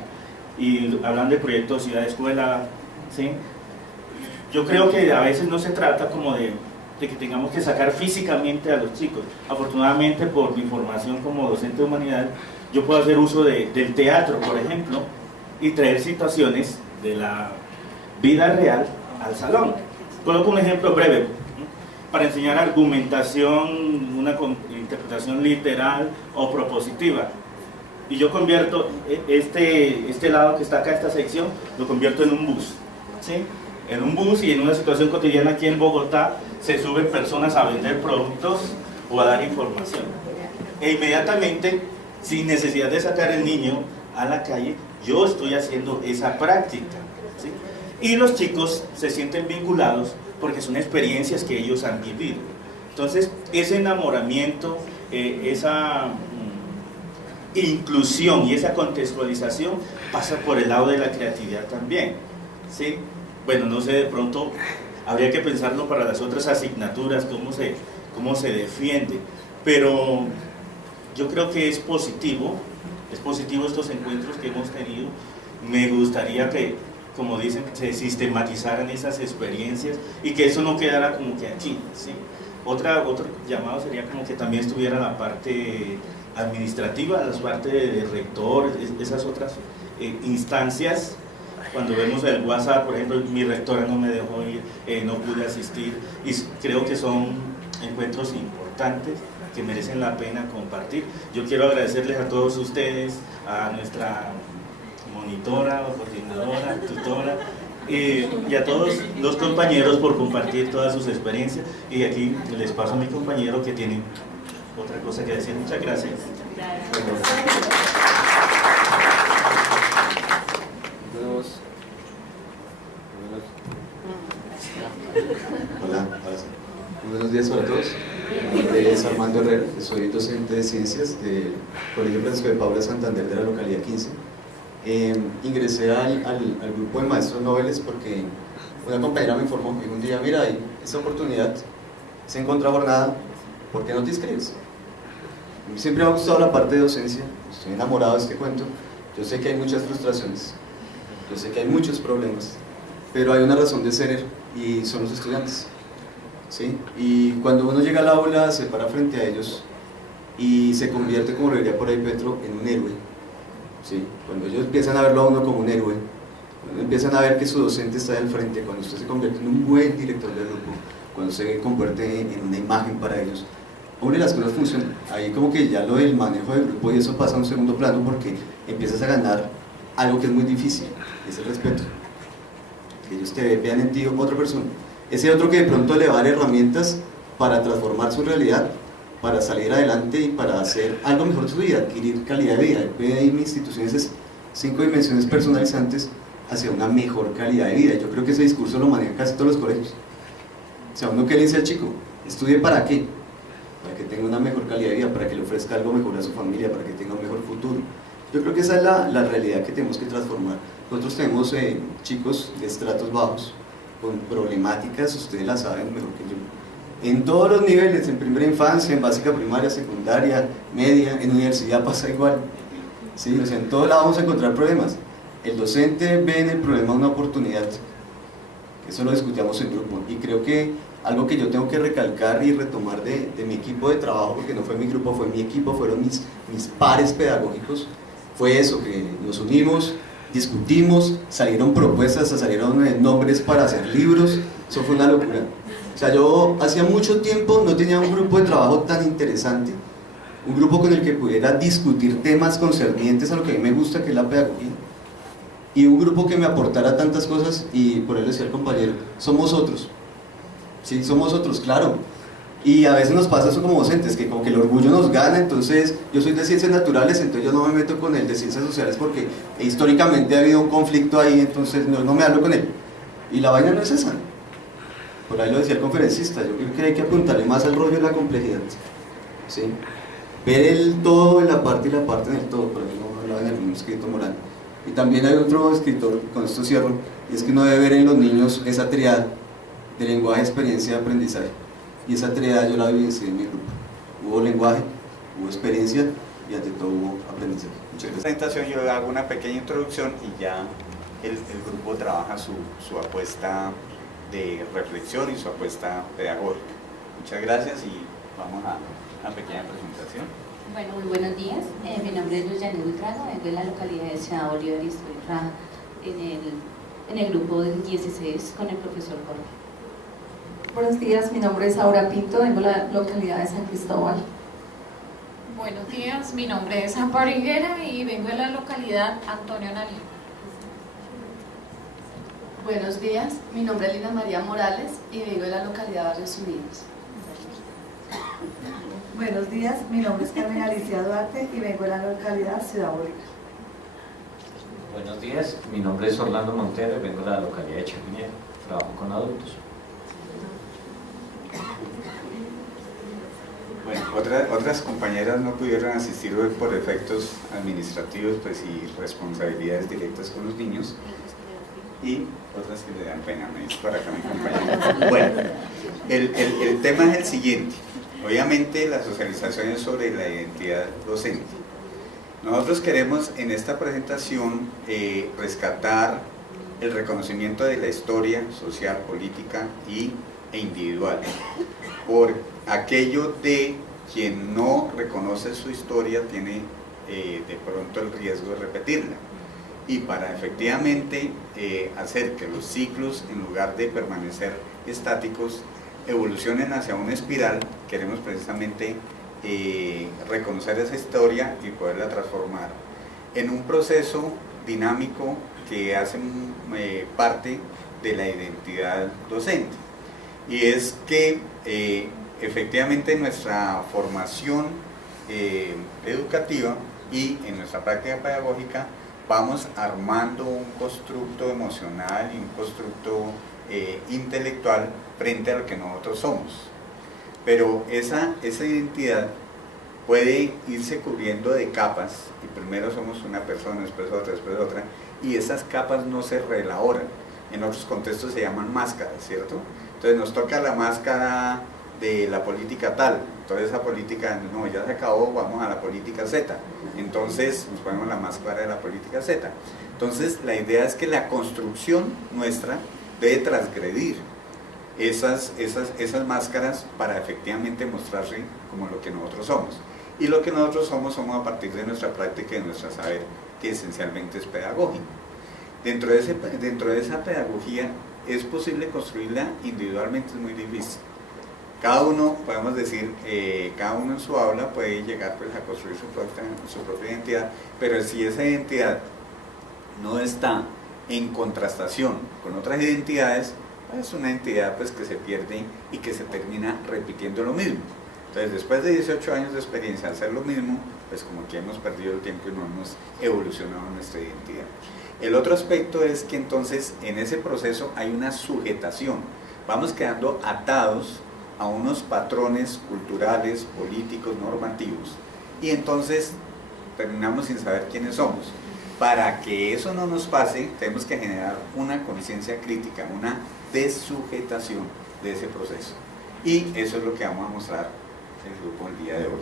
Y hablan de proyectos ciudad-escuela, ¿sí? Yo creo que a veces no se trata como de que tengamos que sacar físicamente a los chicos. Afortunadamente, por mi formación como docente de humanidad, yo puedo hacer uso del teatro, por ejemplo, y traer situaciones de la vida real al salón. Coloco un ejemplo breve para enseñar argumentación, una interpretación literal o propositiva. Y yo convierto este lado que está acá, esta sección, lo convierto en un bus, ¿sí? En un bus, y en una situación cotidiana aquí en Bogotá se suben personas a vender productos o a dar información. E inmediatamente, sin necesidad de sacar al niño a la calle, yo estoy haciendo esa práctica, ¿sí? Y los chicos se sienten vinculados porque son experiencias que ellos han vivido. Entonces, ese enamoramiento, esa inclusión y esa contextualización pasa por el lado de la creatividad también, ¿sí? Bueno, no sé, de pronto habría que pensarlo para las otras asignaturas, cómo se defiende, pero yo creo que es positivo estos encuentros que hemos tenido. Me gustaría que, como dicen, se sistematizaran esas experiencias y que eso no quedara como que aquí, ¿sí? Otro llamado sería como que también estuviera la parte administrativa, la parte de rector, esas otras instancias, cuando vemos el WhatsApp, por ejemplo, mi rectora no me dejó ir, no pude asistir, y creo que son encuentros importantes que merecen la pena compartir. Yo quiero agradecerles a todos ustedes, a nuestra monitora, coordinadora, tutora, y a todos los compañeros por compartir todas sus experiencias. Y aquí les paso a mi compañero que tiene otra cosa que decir. Muchas gracias. Hola, muy buenos días para todos. Mi nombre es Armando Herrera, soy docente de ciencias del Colegio Francisco de Paula Santander de la localidad 15. Ingresé al grupo de maestros noveles porque una compañera me informó en un día: mira, hay esta oportunidad, se encuentra jornada, ¿por qué no te inscribes? A mí siempre me ha gustado la parte de docencia, estoy enamorado de este cuento. Yo sé que hay muchas frustraciones, yo sé que hay muchos problemas, pero hay una razón de ser y son los estudiantes, ¿sí? Y cuando uno llega al aula, se para frente a ellos y se convierte, como lo diría por ahí Petro, en un héroe, ¿sí? Cuando ellos empiezan a verlo a uno como un héroe, cuando empiezan a ver que su docente está del frente, cuando usted se convierte en un buen director del grupo, cuando se convierte en una imagen para ellos, hombre, las cosas funcionan. Ahí como que ya lo del manejo del grupo y eso pasa a un segundo plano, porque empiezas a ganar algo que es muy difícil, es el respeto. Que ellos te vean en ti otra persona, ese otro que de pronto le va a dar herramientas para transformar su realidad, para salir adelante y para hacer algo mejor de su vida, adquirir calidad de vida. Ahí mi institución es 5 dimensiones personalizantes hacia una mejor calidad de vida. Yo creo que ese discurso lo manejan casi todos los colegios. O sea, uno que le dice al chico: ¿estudie para qué? Para que tenga una mejor calidad de vida, para que le ofrezca algo mejor a su familia, para que tenga un mejor futuro. Yo creo que esa es la realidad que tenemos que transformar. Nosotros tenemos chicos de estratos bajos, con problemáticas, ustedes la saben mejor que yo, en todos los niveles, en primera infancia, en básica, primaria, secundaria, media, en universidad pasa igual, ¿sí? O sea, en todos lados vamos a encontrar problemas. El docente ve en el problema una oportunidad, eso lo discutíamos en grupo, y creo que algo que yo tengo que recalcar y retomar de mi equipo de trabajo, porque no fue mi grupo, fue mi equipo, fueron mis pares pedagógicos, fue eso, que nos unimos, discutimos, salieron propuestas, salieron nombres para hacer libros, eso fue una locura. O sea, yo hacía mucho tiempo no tenía un grupo de trabajo tan interesante, un grupo con el que pudiera discutir temas concernientes a lo que a mí me gusta, que es la pedagogía, y un grupo que me aportara tantas cosas. Y por él decía el compañero: somos otros, sí, somos otros, claro. Y a veces nos pasa eso como docentes, que como que el orgullo nos gana. Entonces yo soy de ciencias naturales, entonces yo no me meto con el de ciencias sociales porque históricamente ha habido un conflicto ahí, entonces no me hablo con él. Y la vaina no es esa. Por ahí lo decía el conferencista, yo creo que hay que apuntarle más al rollo de la complejidad, ¿sí? Ver el todo en la parte y la parte en el todo. Por ahí no hablaba en algún escrito moral. Y también hay otro escritor, con esto cierro, y es que uno debe ver en los niños esa triada de lenguaje, experiencia y aprendizaje. Y esa triada yo la vivencié en mi grupo. Hubo lenguaje, hubo experiencia y ante todo hubo aprendizaje. Muchas gracias. Presentación, yo hago una pequeña introducción y ya el grupo trabaja su apuesta de reflexión y su apuesta pedagógica. Muchas gracias y vamos a una pequeña presentación. Bueno, muy buenos días. Mi nombre es Luz Janet Ultrago, vengo de la localidad de Ciudad Bolívar y estoy en el grupo del 16 con el profesor Jorge. Buenos días, mi nombre es Aura Pinto, vengo de la localidad de San Cristóbal. Buenos días, mi nombre es Amparo Higuera y vengo de la localidad Antonio Nariño. Buenos días, mi nombre es Lina María Morales y vengo de la localidad de Barrios Unidos. Buenos días, mi nombre es Carmen Alicia Duarte y vengo de la localidad Ciudad Bolívar. Buenos días, mi nombre es Orlando Montero y vengo de la localidad de Chapinero, trabajo con adultos. Bueno, otras compañeras no pudieron asistir hoy por efectos administrativos pues, y responsabilidades directas con los niños, y otras que le dan pena, me dice para acá mi compañera. Bueno, el tema es el siguiente. Obviamente la socialización es sobre la identidad docente. Nosotros queremos en esta presentación rescatar el reconocimiento de la historia social, política e individual, por aquello de quien no reconoce su historia tiene de pronto el riesgo de repetirla. y para efectivamente hacer que los ciclos, en lugar de permanecer estáticos, evolucionen hacia una espiral, queremos precisamente reconocer esa historia y poderla transformar en un proceso dinámico que hace parte de la identidad docente. Y es que efectivamente en nuestra formación educativa y en nuestra práctica pedagógica vamos armando un constructo emocional y un constructo intelectual frente a lo que nosotros somos. Pero esa identidad puede irse cubriendo de capas, y primero somos una persona, después otra, y esas capas no se reelaboran. En otros contextos se llaman máscaras, ¿cierto? Entonces nos toca la máscara de la política tal, entonces esa política, no, ya se acabó, vamos a la política Z, entonces nos ponemos la máscara de la política Z. Entonces la idea es que la construcción nuestra debe transgredir esas máscaras para efectivamente mostrarse como lo que nosotros somos. Y lo que nosotros somos a partir de nuestra práctica y de nuestro saber, que esencialmente es pedagógico. Dentro de esa pedagogía es posible construirla individualmente, es muy difícil. Cada uno, podemos decir, cada uno en su aula puede llegar pues, a construir su propia identidad, pero si esa identidad no está en contrastación con otras identidades, es una identidad pues, que se pierde y que se termina repitiendo lo mismo. Entonces, después de 18 años de experiencia hacer lo mismo, pues como que hemos perdido el tiempo y no hemos evolucionado nuestra identidad. El otro aspecto es que entonces en ese proceso hay una sujetación. Vamos quedando atados a unos patrones culturales, políticos, normativos, y entonces terminamos sin saber quiénes somos. Para que eso no nos pase, tenemos que generar una conciencia crítica, una desujetación de ese proceso. Y eso es lo que vamos a mostrar en el grupo el día de hoy.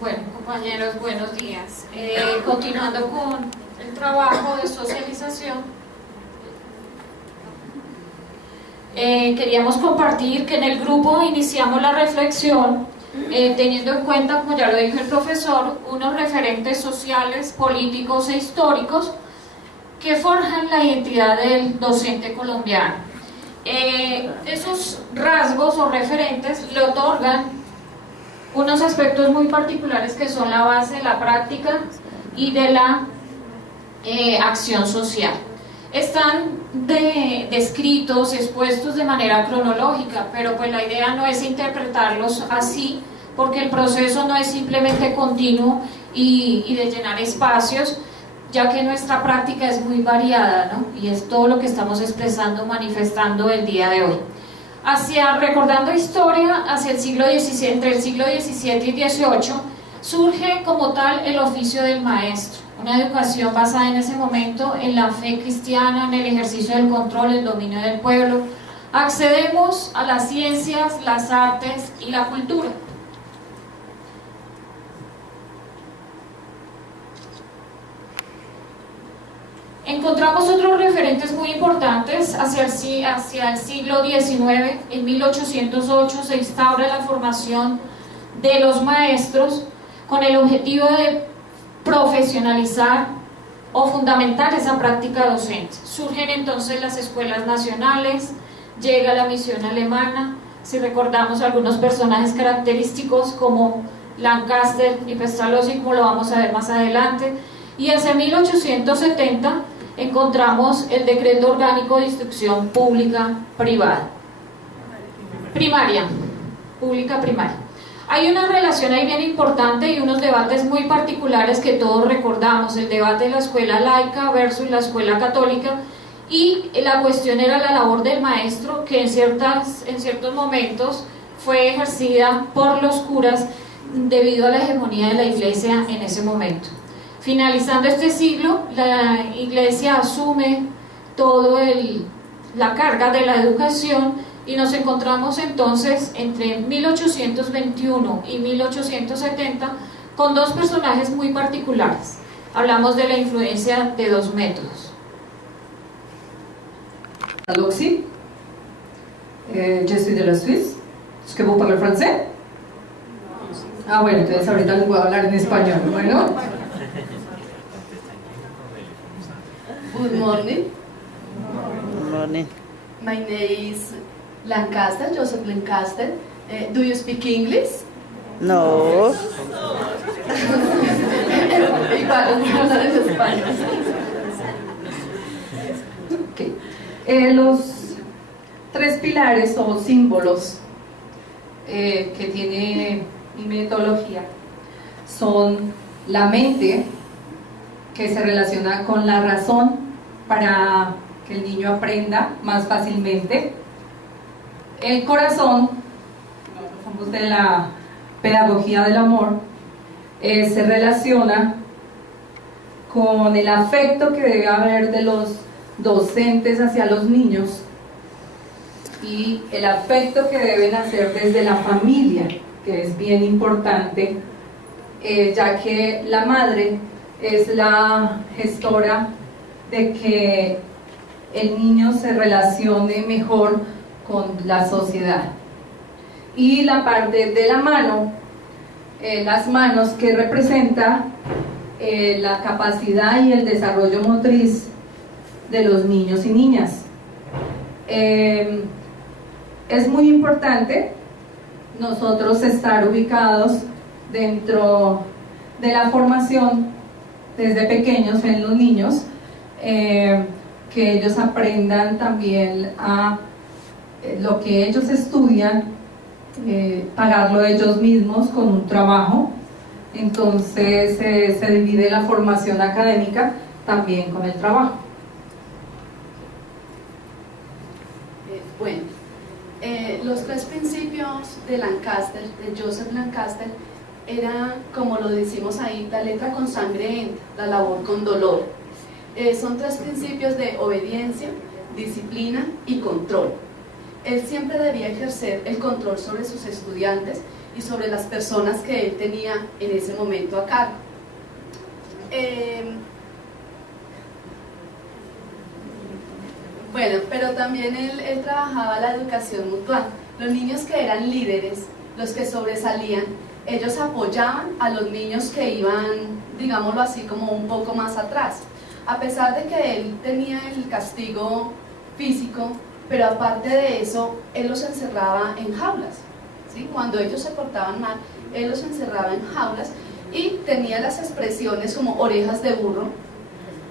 Bueno, compañeros, buenos días. Continuando con el trabajo de socialización, queríamos compartir que en el grupo iniciamos la reflexión teniendo en cuenta, como ya lo dijo el profesor, unos referentes sociales, políticos e históricos que forjan la identidad del docente colombiano. Esos rasgos o referentes le otorgan unos aspectos muy particulares que son la base de la práctica y de la acción social. Están descritos, expuestos de manera cronológica, pero pues la idea no es interpretarlos así, porque el proceso no es simplemente continuo y de llenar espacios, ya que nuestra práctica es muy variada, ¿no? Y es todo lo que estamos expresando, manifestando el día de hoy. Recordando historia, hacia el siglo XVII, entre el siglo XVII y XVIII, surge como tal el oficio del maestro, una educación basada en ese momento en la fe cristiana, en el ejercicio del control, el dominio del pueblo. Accedemos a las ciencias, las artes y la cultura. Encontramos otros referentes muy importantes hacia el siglo XIX. En 1808 se instaura la formación de los maestros con el objetivo de profesionalizar o fundamentar esa práctica docente. Surgen entonces las escuelas nacionales, llega la misión alemana, si recordamos algunos personajes característicos como Lancaster y Pestalozzi, como lo vamos a ver más adelante, y hacia 1870 encontramos el Decreto Orgánico de Instrucción Pública Primaria. Hay una relación ahí bien importante y unos debates muy particulares que todos recordamos, el debate de la escuela laica versus la escuela católica, y la cuestión era la labor del maestro, que en ciertos momentos fue ejercida por los curas debido a la hegemonía de la iglesia en ese momento. Finalizando este siglo, la iglesia asume toda la carga de la educación y nos encontramos entonces entre 1821 y 1870 con dos personajes muy particulares. Hablamos de la influencia de dos métodos. Pestalozzi, Je suis de la Suisse. ¿Es que vos parles francés? Ah, bueno, entonces ahorita les voy a hablar en español. Bueno. Good morning. Good morning. My name is Lancaster, Joseph Lancaster. Do you speak English? No. Igual, voy a hablar en español. Okay. Los 3 pilares o símbolos que tiene mi metodología son la mente, que se relaciona con la razón para que el niño aprenda más fácilmente, el corazón, somos de la pedagogía del amor, se relaciona con el afecto que debe haber de los docentes hacia los niños y el afecto que deben hacer desde la familia, que es bien importante, ya que la madre es la gestora de que el niño se relacione mejor con la sociedad. Y la parte de la mano, las manos, que representa la capacidad y el desarrollo motriz de los niños y niñas. Es muy importante nosotros estar ubicados dentro de la formación desde pequeños en los niños, que ellos aprendan también a lo que ellos estudian, pagarlo ellos mismos con un trabajo. Entonces se divide la formación académica también con el trabajo. Bueno, los 3 principios de Lancaster, de Joseph Lancaster, era, como lo decimos ahí, la letra con sangre entra, la labor con dolor. Son 3 principios de obediencia, disciplina y control. Él siempre debía ejercer el control sobre sus estudiantes y sobre las personas que él tenía en ese momento a cargo. Bueno, pero también él trabajaba la educación mutual. Los niños que eran líderes, los que sobresalían, ellos apoyaban a los niños que iban, digámoslo así, como un poco más atrás. A pesar de que él tenía el castigo físico, pero aparte de eso, él los encerraba en jaulas, ¿sí? Cuando ellos se portaban mal, él los encerraba en jaulas y tenía las expresiones como orejas de burro,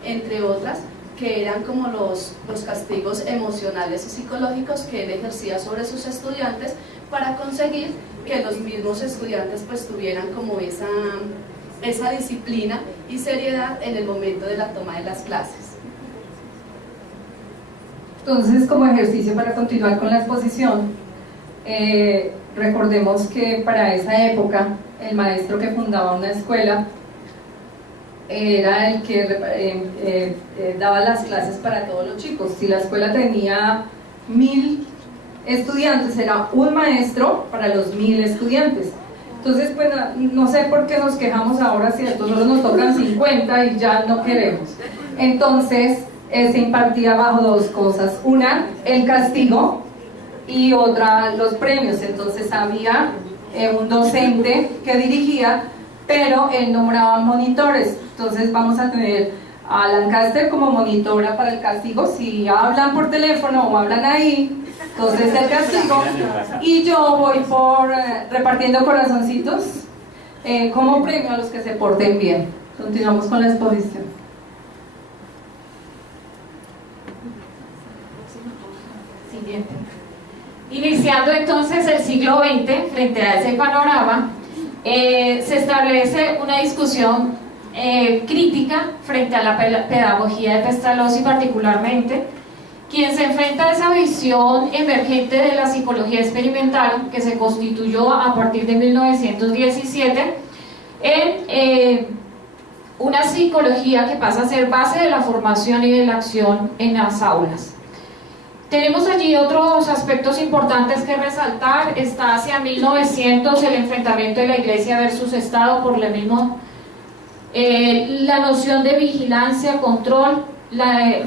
entre otras, que eran como los castigos emocionales y psicológicos que él ejercía sobre sus estudiantes para conseguir que los mismos estudiantes pues tuvieran como esa disciplina y seriedad en el momento de la toma de las clases. Entonces, como ejercicio para continuar con la exposición, recordemos que para esa época el maestro que fundaba una escuela era el que daba las clases para todos los chicos. Si la escuela tenía 1000 estudiantes, era un maestro para los 1000 estudiantes. Entonces, pues no sé por qué nos quejamos ahora, ¿cierto? Solo nos tocan 50 y ya no queremos. Entonces, se impartía bajo 2 cosas. Una, el castigo, y otra, los premios. Entonces había un docente que dirigía, pero él nombraba monitores. Entonces vamos a tener a Lancaster como monitora para el castigo. Si hablan por teléfono o hablan ahí, entonces el castigo. Y yo voy por repartiendo corazoncitos como premio a los que se porten bien. Continuamos con la exposición. Siguiente. Iniciando entonces el siglo XX, frente a ese panorama, se establece una discusión crítica frente a la pedagogía de Pestalozzi particularmente, quien se enfrenta a esa visión emergente de la psicología experimental que se constituyó a partir de 1917 en una psicología que pasa a ser base de la formación y de la acción en las aulas. Tenemos allí otros aspectos importantes que resaltar. Está hacia 1900 el enfrentamiento de la Iglesia versus Estado por lo mismo, la noción de vigilancia, control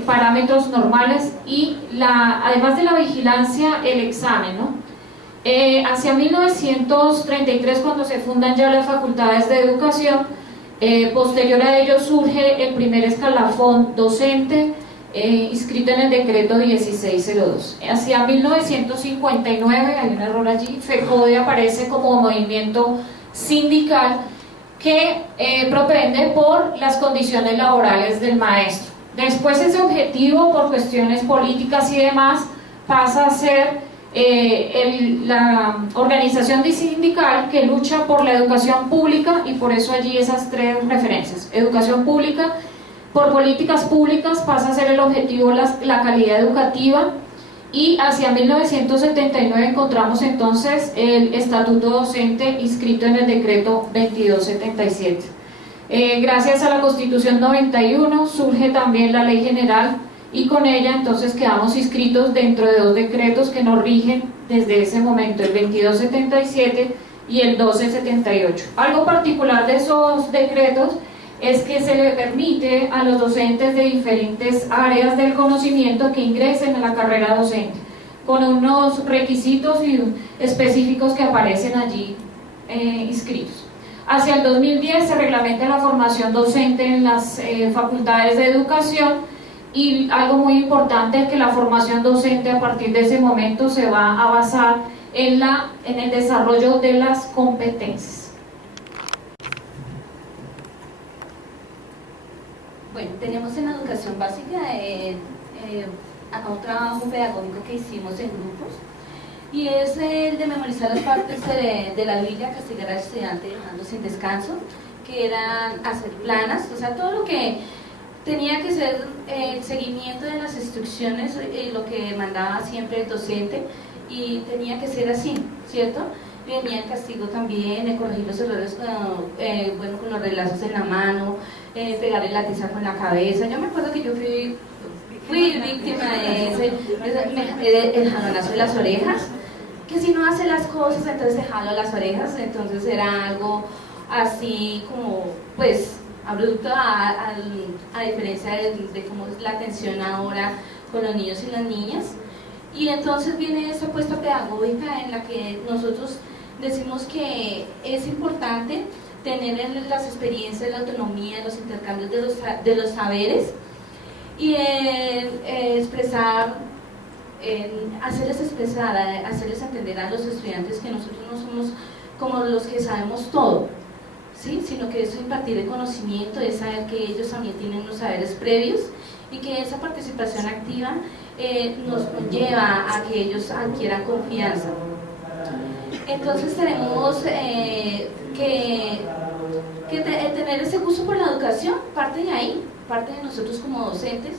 parámetros normales y además de la vigilancia, el examen, ¿no? Hacia 1933, cuando se fundan ya las facultades de educación, posterior a ello surge el primer escalafón docente, inscrito en el decreto 1602. Hacia 1959, hay un error allí, FECODE aparece como movimiento sindical que propende por las condiciones laborales del maestro. Después ese objetivo, por cuestiones políticas y demás, pasa a ser la organización sindical que lucha por la educación pública, y por eso allí esas tres referencias: educación pública. Por políticas públicas pasa a ser el objetivo la calidad educativa, y hacia 1979 encontramos entonces el estatuto docente inscrito en el decreto 2277. Gracias a la Constitución 91 surge también la Ley General, y con ella entonces quedamos inscritos dentro de dos decretos que nos rigen desde ese momento, el 2277 y el 1278. Algo particular de esos decretos es que se le permite a los docentes de diferentes áreas del conocimiento que ingresen a la carrera docente, con unos requisitos específicos que aparecen allí inscritos. Hacia el 2010 se reglamenta la formación docente en las facultades de educación, y algo muy importante es que la formación docente a partir de ese momento se va a basar en el desarrollo de las competencias. Bueno, tenemos en la educación básica acá un trabajo pedagógico que hicimos en grupos, y es el de memorizar las partes de la Biblia, castigar al estudiante dejando sin descanso, que eran hacer planas, o sea, todo lo que tenía que ser el seguimiento de las instrucciones, lo que mandaba siempre el docente, y tenía que ser así, ¿cierto? Venía el castigo también, corregir los errores con los relazos en la mano, pegarle la tiza con la cabeza. Yo me acuerdo que yo fui víctima de el jalonazo de las orejas, que si no hace las cosas entonces te jalo las orejas. Entonces era algo así como pues abrupto a diferencia de cómo es la atención ahora con los niños y las niñas. Y entonces viene esta apuesta pedagógica en la que nosotros decimos que es importante tener las experiencias, la autonomía, los intercambios de los saberes, y expresar, hacerles expresar, hacerles entender a los estudiantes que nosotros no somos como los que sabemos todo, ¿sí? Sino que es impartir el conocimiento, es saber que ellos también tienen los saberes previos, y que esa participación activa nos lleva a que ellos adquieran confianza. Entonces tenemos que tener ese gusto por la educación, parte de ahí, parte de nosotros como docentes,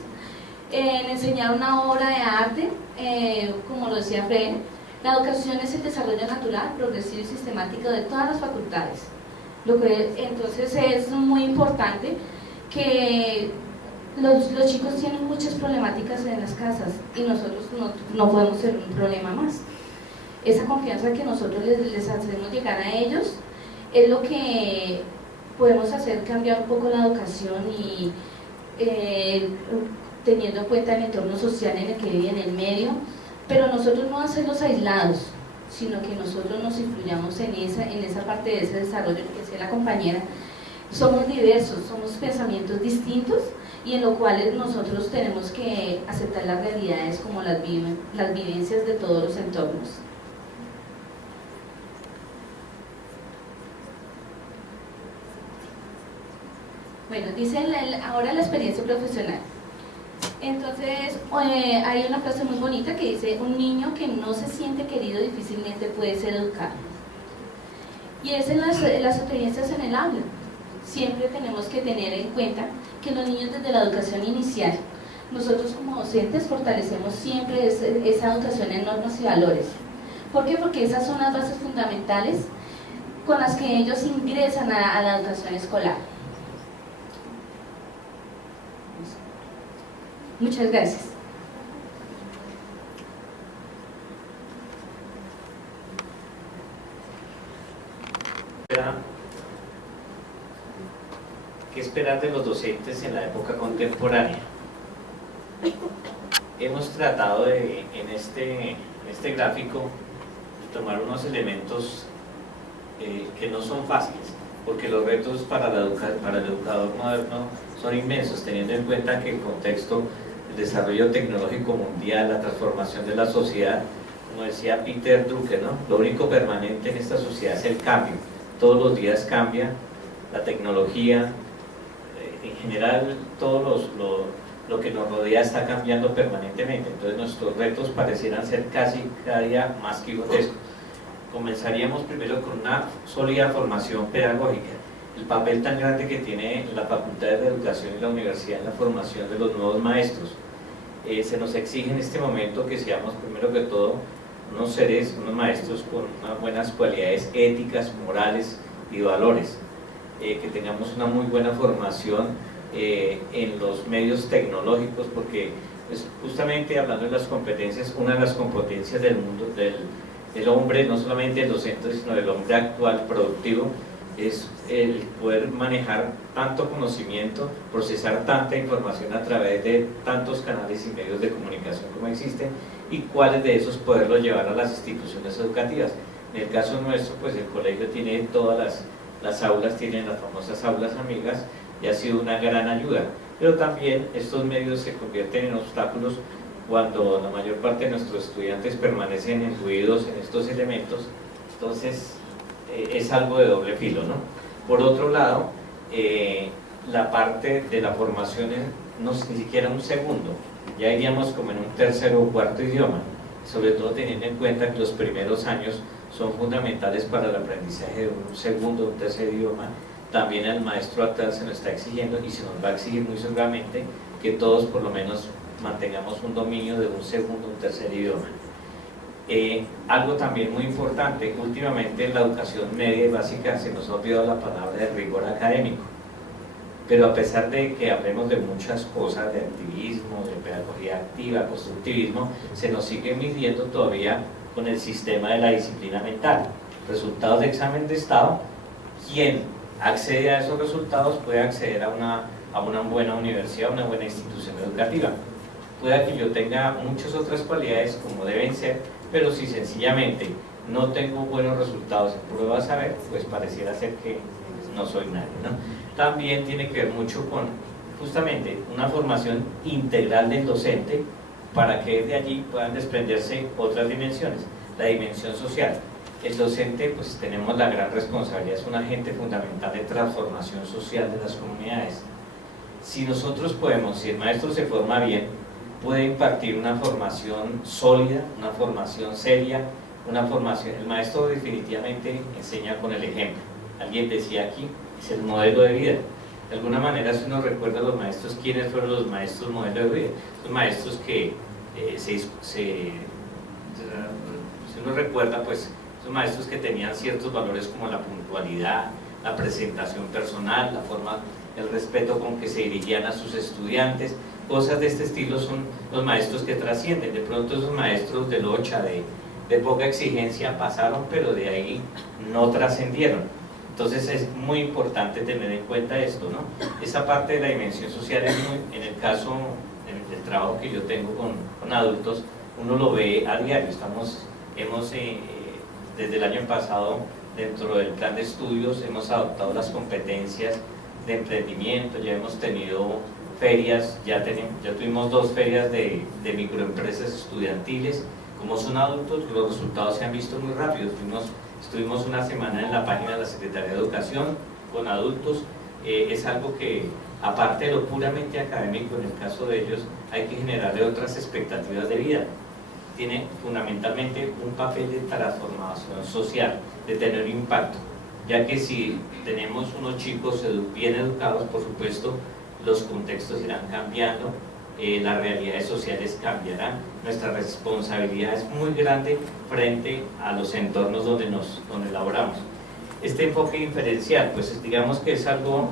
en enseñar una obra de arte, como lo decía Freire. La educación es el desarrollo natural, progresivo y sistemático de todas las facultades. Entonces es muy importante que los chicos tienen muchas problemáticas en las casas, y nosotros no podemos ser un problema más. Esa confianza que nosotros les hacemos llegar a ellos es lo que podemos hacer cambiar un poco la educación, y teniendo en cuenta el entorno social en el que viven, en el medio, pero nosotros no hacerlos aislados, sino que nosotros nos influyamos en esa parte de ese desarrollo que decía la compañera. Somos diversos, somos pensamientos distintos, y en lo cual nosotros tenemos que aceptar las realidades como las vivencias de todos los entornos. Bueno, dice ahora la experiencia profesional. Entonces, hay una frase muy bonita que dice: un niño que no se siente querido difícilmente puede ser educado. Y es en las experiencias en el aula. Siempre tenemos que tener en cuenta que los niños, desde la educación inicial, nosotros como docentes fortalecemos siempre esa educación en normas y valores. ¿Por qué? Porque esas son las bases fundamentales con las que ellos ingresan a la educación escolar. Muchas gracias. ¿Qué esperar de los docentes en la época contemporánea? hemos tratado de, en este gráfico, de tomar unos elementos que no son fáciles, porque los retos para el educador moderno son inmensos, teniendo en cuenta que el contexto, el desarrollo tecnológico mundial, la transformación de la sociedad, como decía Peter Drucker, ¿no? Lo único permanente en esta sociedad es el cambio. Todos los días cambia la tecnología, en general todo lo que nos rodea está cambiando permanentemente, entonces nuestros retos parecieran ser casi cada día más gigantescos. Comenzaríamos primero con una sólida formación pedagógica, el papel tan grande que tiene la Facultad de Educación y la Universidad en la formación de los nuevos maestros. Se nos exige en este momento que seamos primero que todo unos seres, unos maestros con unas buenas cualidades éticas, morales y valores, que tengamos una muy buena formación en los medios tecnológicos, porque pues, justamente hablando de las competencias, una de las competencias del mundo del hombre, no solamente el docente, sino del hombre actual productivo, es el poder manejar tanto conocimiento, procesar tanta información a través de tantos canales y medios de comunicación como existen, y cuáles de esos poderlos llevar a las instituciones educativas. En el caso nuestro, pues el colegio tiene todas las aulas, tienen las famosas aulas amigas, y ha sido una gran ayuda, pero también estos medios se convierten en obstáculos cuando la mayor parte de nuestros estudiantes permanecen imbuidos en estos elementos. Entonces es algo de doble filo, ¿no? Por otro lado, la parte de la formación no es ni siquiera un segundo, ya iríamos como en un tercero o cuarto idioma, sobre todo teniendo en cuenta que los primeros años son fundamentales para el aprendizaje de un segundo o un tercer idioma. También al maestro actual se nos está exigiendo, y se nos va a exigir muy seguramente, que todos por lo menos mantengamos un dominio de un segundo o un tercer idioma. Algo también muy importante, últimamente en la educación media y básica se nos ha olvidado la palabra de rigor académico, pero a pesar de que hablemos de muchas cosas, de activismo, de pedagogía activa, constructivismo, se nos sigue midiendo todavía con el sistema de la disciplina mental, resultados de examen de estado. Quien accede a esos resultados puede acceder a una buena universidad, a una buena institución educativa. Puede que yo tenga muchas otras cualidades como deben ser, pero si sencillamente no tengo buenos resultados en pruebas a ver, pues pareciera ser que no soy nadie, ¿no? También tiene que ver mucho con justamente una formación integral del docente, para que de allí puedan desprenderse otras dimensiones. La dimensión social. El docente, pues tenemos la gran responsabilidad, es un agente fundamental de transformación social de las comunidades. Si nosotros podemos, si el maestro se forma bien, puede impartir una formación sólida, una formación seria, una formación. El maestro definitivamente enseña con el ejemplo. Alguien decía aquí, es el modelo de vida. De alguna manera, si uno recuerda a los maestros, ¿quiénes fueron los maestros modelo de vida? Los maestros que si uno recuerda, pues son maestros que tenían ciertos valores como la puntualidad, la presentación personal, la forma, el respeto con que se dirigían a sus estudiantes. Cosas de este estilo son los maestros que trascienden. De pronto esos maestros de locha, de poca exigencia pasaron, pero de ahí no trascendieron. Entonces es muy importante tener en cuenta esto, ¿no? Esa parte de la dimensión social es muy, en el caso del trabajo que yo tengo con adultos, uno lo ve a diario. Desde el año pasado, dentro del plan de estudios, hemos adoptado las competencias de emprendimiento, ya hemos tenido ferias, ya tuvimos 2 ferias de microempresas estudiantiles. Como son adultos, los resultados se han visto muy rápido. Estuvimos una semana en la página de la Secretaría de Educación con adultos. Es algo que, aparte de lo puramente académico, en el caso de ellos, hay que generarle otras expectativas de vida. Tiene fundamentalmente un papel de transformación social, de tener impacto, ya que si tenemos unos chicos bien educados, por supuesto, los contextos irán cambiando, las realidades sociales cambiarán, nuestra responsabilidad es muy grande frente a los entornos donde laboramos. Este enfoque diferencial, pues digamos que es algo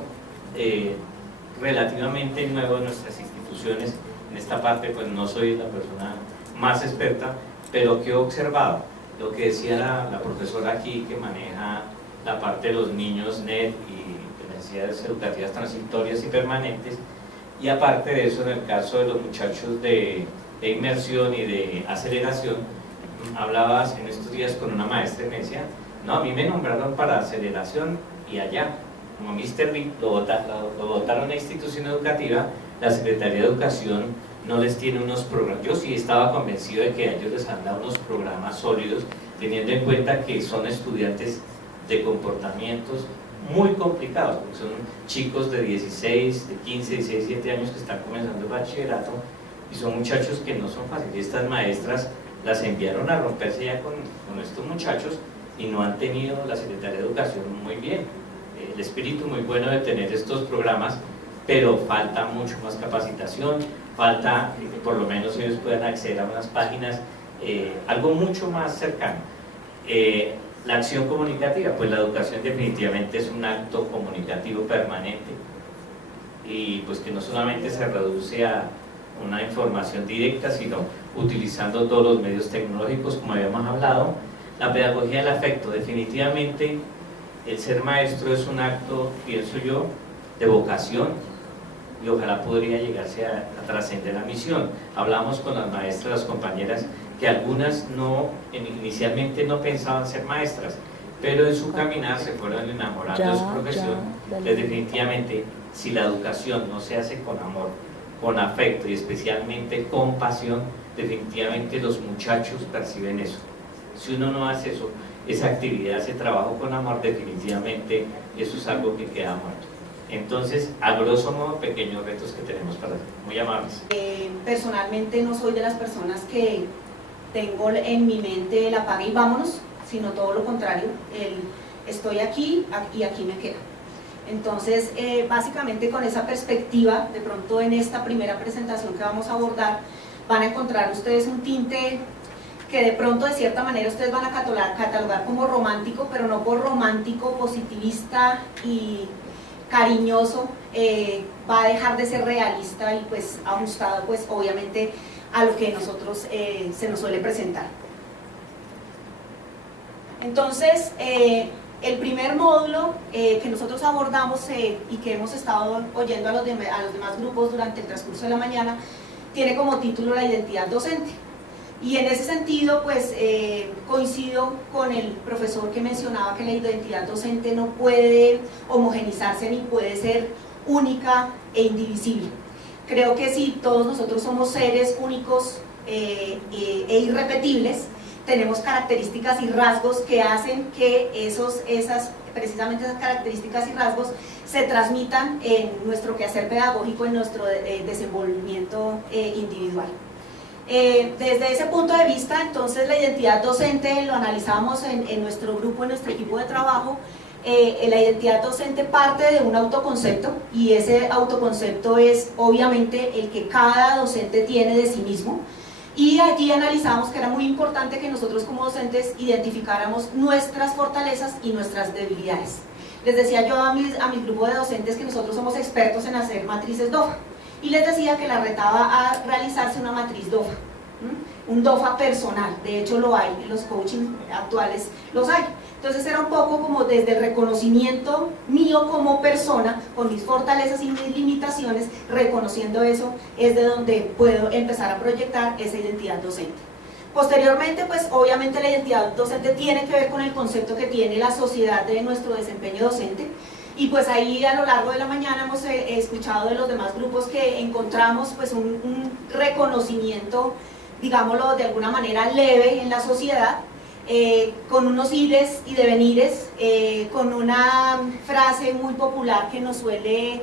relativamente nuevo en nuestras instituciones. En esta parte pues no soy la persona más experta, pero que he observado, lo que decía la profesora aquí, que maneja la parte de los niños NED y necesidades educativas transitorias y permanentes, y aparte de eso, en el caso de los muchachos de de inmersión y de aceleración. Hablabas en estos días con una maestra y me decía, no, a mí me nombraron para aceleración y allá, como Mr. Big, lo votaron a una institución educativa, la Secretaría de Educación no les tiene unos programas. Yo sí estaba convencido de que a ellos les han dado unos programas sólidos, teniendo en cuenta que son estudiantes de comportamientos muy complicados, porque son chicos de 16, de 15, 16, 17 años que están comenzando el bachillerato y son muchachos que no son fáciles. Estas maestras las enviaron a romperse ya con estos muchachos y no han tenido la Secretaría de Educación muy bien. El espíritu muy bueno de tener estos programas, pero falta mucho más capacitación, falta que por lo menos ellos puedan acceder a unas páginas, algo mucho más cercano. La acción comunicativa, pues la educación definitivamente es un acto comunicativo permanente y pues que no solamente se reduce a una información directa, sino utilizando todos los medios tecnológicos como habíamos hablado. La pedagogía del afecto, definitivamente el ser maestro es un acto, pienso yo, de vocación y ojalá podría llegarse a trascender la misión. Hablamos con las maestras, las compañeras, que algunas inicialmente no pensaban ser maestras, pero en su caminar se fueron enamorando de su profesión. Entonces, definitivamente, si la educación no se hace con amor, con afecto y especialmente con pasión, definitivamente los muchachos perciben eso. Si uno no hace eso, esa actividad, ese trabajo con amor, definitivamente eso es algo que queda muerto. Entonces, a grosso modo, pequeños retos que tenemos para hacer. Muy amables. Personalmente no soy de las personas que tengo en mi mente el apague y vámonos, sino todo lo contrario, estoy aquí y aquí me quedo. Entonces, básicamente con esa perspectiva, de pronto en esta primera presentación que vamos a abordar, van a encontrar ustedes un tinte que de pronto de cierta manera ustedes van a catalogar como romántico, pero no por romántico, positivista y cariñoso, va a dejar de ser realista y pues ajustado pues obviamente a lo que nosotros se nos suele presentar. Entonces, el primer módulo que nosotros abordamos y que hemos estado oyendo a los demás grupos durante el transcurso de la mañana, tiene como título la identidad docente. Y en ese sentido, pues coincido con el profesor que mencionaba que la identidad docente no puede homogenizarse ni puede ser única e indivisible. Creo que si todos nosotros somos seres únicos e irrepetibles, tenemos características y rasgos que hacen que precisamente esas características y rasgos se transmitan en nuestro quehacer pedagógico, en nuestro desenvolvimiento individual. Desde ese punto de vista, entonces, la identidad docente lo analizamos en nuestro grupo, en nuestro equipo de trabajo. La identidad docente parte de un autoconcepto y ese autoconcepto es obviamente el que cada docente tiene de sí mismo, y allí analizamos que era muy importante que nosotros como docentes identificáramos nuestras fortalezas y nuestras debilidades. Les decía yo a mi grupo de docentes que nosotros somos expertos en hacer matrices DOFA y les decía que la retaba a realizarse una matriz DOFA, un DOFA personal. De hecho lo hay, en los coaching actuales los hay. Entonces era un poco como desde el reconocimiento mío como persona, con mis fortalezas y mis limitaciones, reconociendo eso, es de donde puedo empezar a proyectar esa identidad docente. Posteriormente, pues obviamente la identidad docente tiene que ver con el concepto que tiene la sociedad de nuestro desempeño docente, y pues ahí a lo largo de la mañana hemos escuchado de los demás grupos que encontramos pues un reconocimiento, digámoslo de alguna manera leve en la sociedad, con unos ires y devenires, con una frase muy popular que nos suele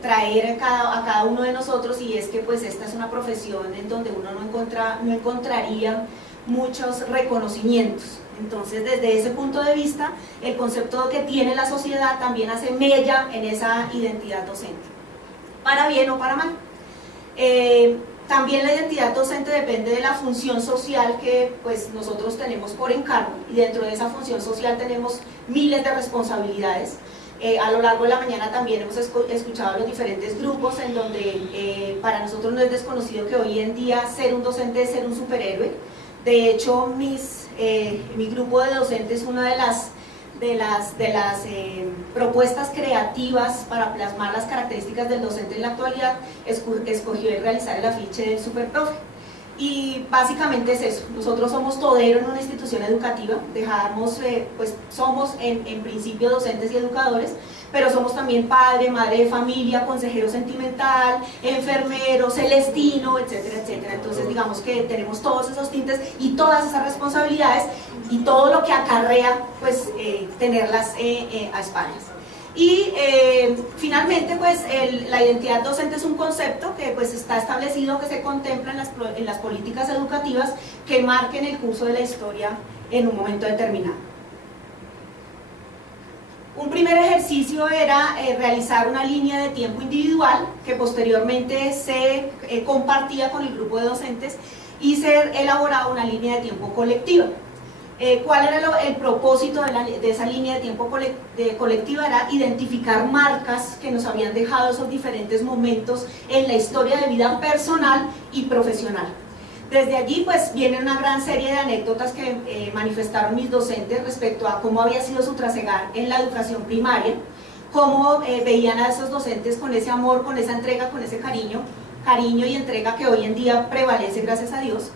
traer a cada uno de nosotros, y es que pues esta es una profesión en donde uno no encontraría muchos reconocimientos. Entonces, desde ese punto de vista, el concepto que tiene la sociedad también hace mella en esa identidad docente, para bien o para mal. También la identidad docente depende de la función social que pues nosotros tenemos por encargo, y dentro de esa función social tenemos miles de responsabilidades. A lo largo de la mañana también hemos escuchado a los diferentes grupos en donde para nosotros no es desconocido que hoy en día ser un docente es ser un superhéroe. De hecho, mi grupo de docentes, una de propuestas creativas para plasmar las características del docente en la actualidad, escogió el realizar el afiche del Superprofe. Y básicamente es eso, nosotros somos todero en una institución educativa, pues somos en principio docentes y educadores, pero somos también padre, madre de familia, consejero sentimental, enfermero, celestino, etcétera, etcétera. Entonces digamos que tenemos todos esos tintes y todas esas responsabilidades y todo lo que acarrea pues tenerlas a espaldas. Y finalmente pues la identidad docente es un concepto que pues está establecido, que se contempla en las políticas educativas que marquen el curso de la historia en un momento determinado. Un primer ejercicio era realizar una línea de tiempo individual que posteriormente se compartía con el grupo de docentes y se elaboraba una línea de tiempo colectiva. ¿Cuál era el propósito de esa línea de tiempo colectiva? Era identificar marcas que nos habían dejado esos diferentes momentos en la historia de vida personal y profesional. Desde allí pues viene una gran serie de anécdotas que manifestaron mis docentes respecto a cómo había sido su trasegar en la educación primaria, cómo veían a esos docentes con ese amor, con esa entrega, con ese cariño y entrega que hoy en día prevalece, gracias a Dios.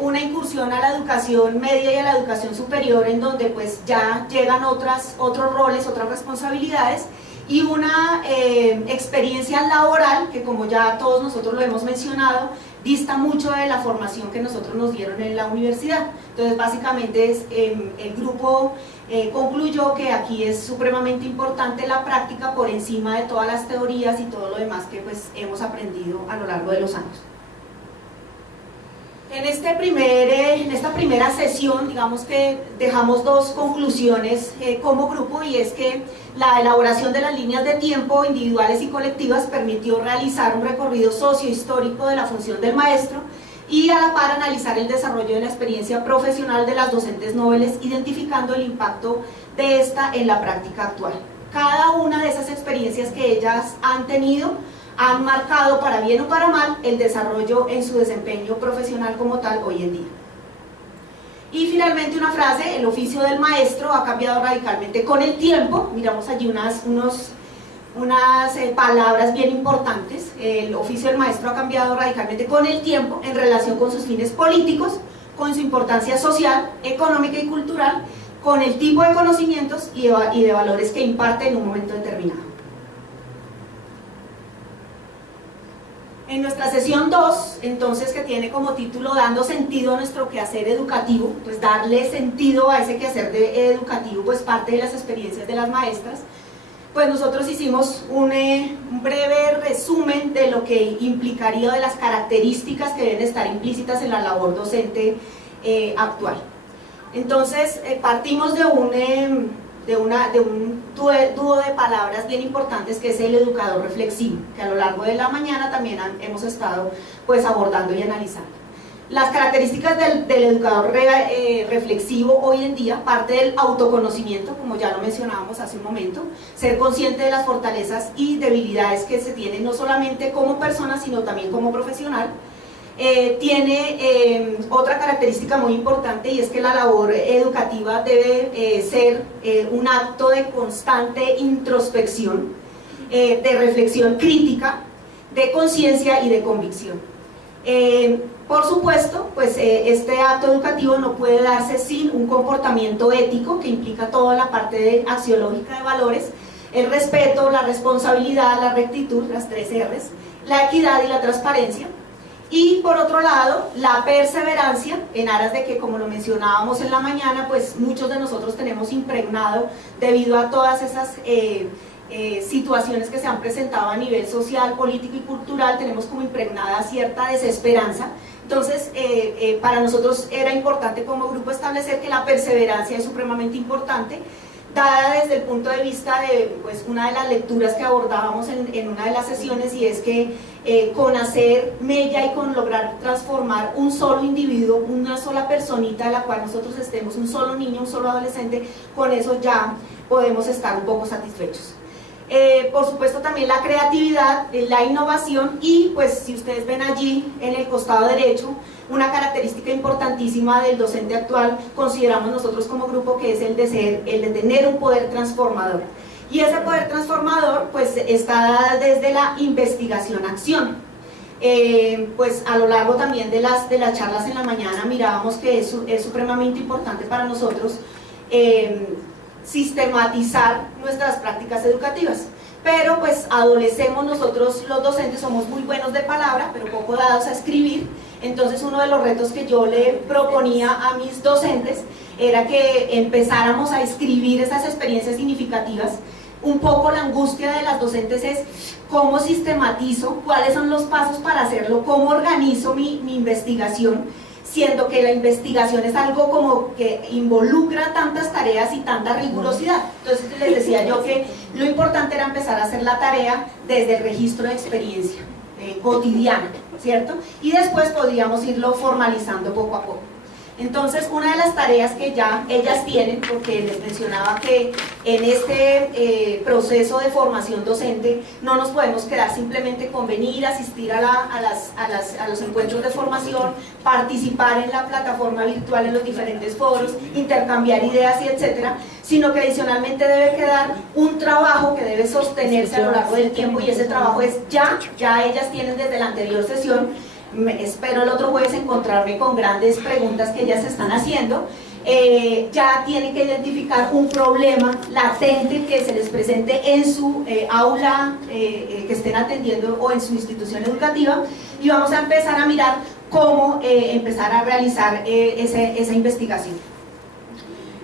Una incursión a la educación media y a la educación superior, en donde pues ya llegan otros roles, otras responsabilidades, y una experiencia laboral que, como ya todos nosotros lo hemos mencionado, dista mucho de la formación que nosotros nos dieron en la universidad. Entonces básicamente el grupo concluyó que aquí es supremamente importante la práctica por encima de todas las teorías y todo lo demás que pues hemos aprendido a lo largo de los años. En esta primera sesión, digamos que dejamos dos conclusiones como grupo, y es que la elaboración de las líneas de tiempo individuales y colectivas permitió realizar un recorrido sociohistórico de la función del maestro y a la par analizar el desarrollo de la experiencia profesional de las docentes noveles, identificando el impacto de esta en la práctica actual. Cada una de esas experiencias que ellas han tenido han marcado, para bien o para mal, el desarrollo en su desempeño profesional como tal hoy en día. Y finalmente una frase: el oficio del maestro ha cambiado radicalmente con el tiempo. Miramos allí unas palabras bien importantes. El oficio del maestro ha cambiado radicalmente con el tiempo en relación con sus fines políticos, con su importancia social, económica y cultural, con el tipo de conocimientos y de valores que imparte en un momento determinado. En nuestra sesión 2, entonces, que tiene como título Dando sentido a nuestro quehacer educativo, pues darle sentido a ese quehacer educativo, pues parte de las experiencias de las maestras, pues nosotros hicimos un breve resumen de lo que implicaría, de las características que deben estar implícitas en la labor docente actual. Entonces partimos de un dúo de palabras bien importantes, que es el educador reflexivo, que a lo largo de la mañana también hemos estado pues abordando y analizando. Las características del educador reflexivo hoy en día: parte del autoconocimiento, como ya lo mencionábamos hace un momento, ser consciente de las fortalezas y debilidades que se tienen no solamente como persona, sino también como profesional. Tiene otra característica muy importante, y es que la labor educativa debe ser un acto de constante introspección, de reflexión crítica, de conciencia y de convicción. Por supuesto, pues este acto educativo no puede darse sin un comportamiento ético que implica toda la parte axiológica de valores: el respeto, la responsabilidad, la rectitud, las 3 R's, la equidad y la transparencia. Y por otro lado, la perseverancia, en aras de que, como lo mencionábamos en la mañana, pues muchos de nosotros tenemos impregnado, debido a todas esas situaciones que se han presentado a nivel social, político y cultural, tenemos como impregnada cierta desesperanza. Entonces para nosotros era importante como grupo establecer que la perseverancia es supremamente importante, dada desde el punto de vista de pues, una de las lecturas que abordábamos en una de las sesiones, y es que con hacer mella y con lograr transformar un solo individuo, una sola personita a la cual nosotros estemos, un solo niño, un solo adolescente, con eso ya podemos estar un poco satisfechos. por supuesto también la creatividad, la innovación y pues si ustedes ven allí en el costado derecho, una característica importantísima del docente actual, consideramos nosotros como grupo que es el de tener un poder transformador. Y ese poder transformador pues está desde la investigación-acción. Pues a lo largo también de las charlas en la mañana mirábamos que es supremamente importante para nosotros sistematizar nuestras prácticas educativas, pero pues adolecemos nosotros los docentes, somos muy buenos de palabra, pero poco dados a escribir. Entonces uno de los retos que yo le proponía a mis docentes era que empezáramos a escribir esas experiencias significativas. Un poco la angustia de las docentes es cómo sistematizo, cuáles son los pasos para hacerlo, cómo organizo mi investigación, siendo que la investigación es algo como que involucra tantas tareas y tanta rigurosidad. Entonces les decía yo que lo importante era empezar a hacer la tarea desde el registro de experiencia cotidiana, ¿cierto? Y después podríamos irlo formalizando poco a poco. Entonces, una de las tareas que ya ellas tienen, porque les mencionaba que en este proceso de formación docente no nos podemos quedar simplemente con venir, asistir a los encuentros de formación, participar en la plataforma virtual en los diferentes foros, intercambiar ideas y etcétera, sino que adicionalmente debe quedar un trabajo que debe sostenerse a lo largo del tiempo y ese trabajo es ya ellas tienen desde la anterior sesión. Espero el otro jueves encontrarme con grandes preguntas que ellas están haciendo. Ya tienen que identificar un problema latente que se les presente en su aula que estén atendiendo o en su institución educativa y vamos a empezar a mirar cómo empezar a realizar esa investigación.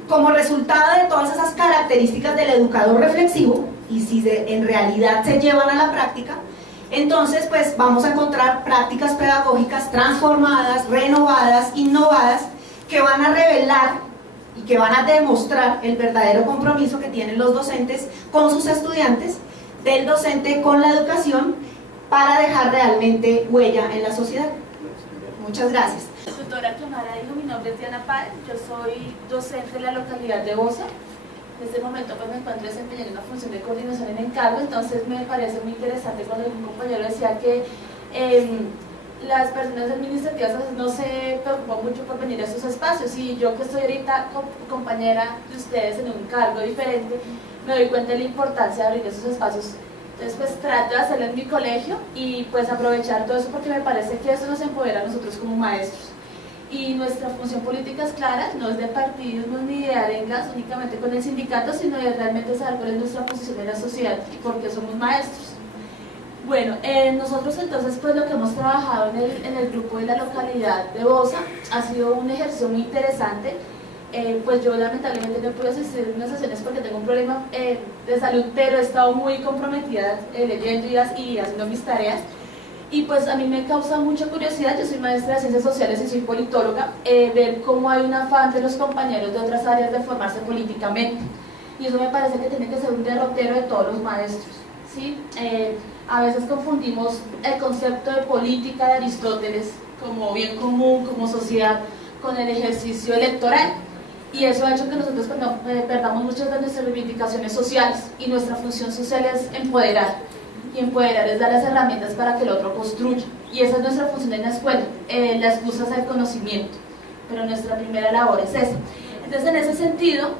Como resultado de todas esas características del educador reflexivo y si en realidad se llevan a la práctica, entonces pues vamos a encontrar prácticas pedagógicas transformadas, renovadas, innovadas, que van a revelar y que van a demostrar el verdadero compromiso que tienen los docentes con sus estudiantes, del docente con la educación, para dejar realmente huella en la sociedad. Muchas gracias. Tutora Clamara dijo, mi nombre es Diana Páez, yo soy docente de la localidad de Bosa. En este momento pues me encuentro desempeñando una función de coordinación en encargo, entonces me parece muy interesante cuando un compañero decía que las personas administrativas no se preocupan mucho por venir a estos espacios y yo que estoy ahorita compañera de ustedes en un cargo diferente, me doy cuenta de la importancia de abrir esos espacios. Entonces pues trato de hacerlo en mi colegio y pues aprovechar todo eso porque me parece que eso nos empodera a nosotros como maestros. Y nuestra función política es clara, no es de partidismo ni de arengas únicamente con el sindicato, sino de realmente saber cuál es nuestra posición en la sociedad y por qué somos maestros. Bueno, nosotros entonces pues lo que hemos trabajado en el grupo de la localidad de Bosa ha sido un ejercicio muy interesante. Pues yo lamentablemente no pude asistir a unas sesiones porque tengo un problema de salud, pero he estado muy comprometida leyendo y haciendo mis tareas. Y pues a mí me causa mucha curiosidad, yo soy maestra de Ciencias Sociales y soy politóloga, ver cómo hay un afán de los compañeros de otras áreas de formarse políticamente. Y eso me parece que tiene que ser un derrotero de todos los maestros, ¿sí? A veces confundimos el concepto de política de Aristóteles como bien común, como sociedad, con el ejercicio electoral. Y eso ha hecho que nosotros perdamos muchas de nuestras reivindicaciones sociales y nuestra función social es empoderar. Y empoderar es dar las herramientas para que el otro construya. Y esa es nuestra función en la escuela. La excusa es el conocimiento, pero nuestra primera labor es esa. Entonces, en ese sentido,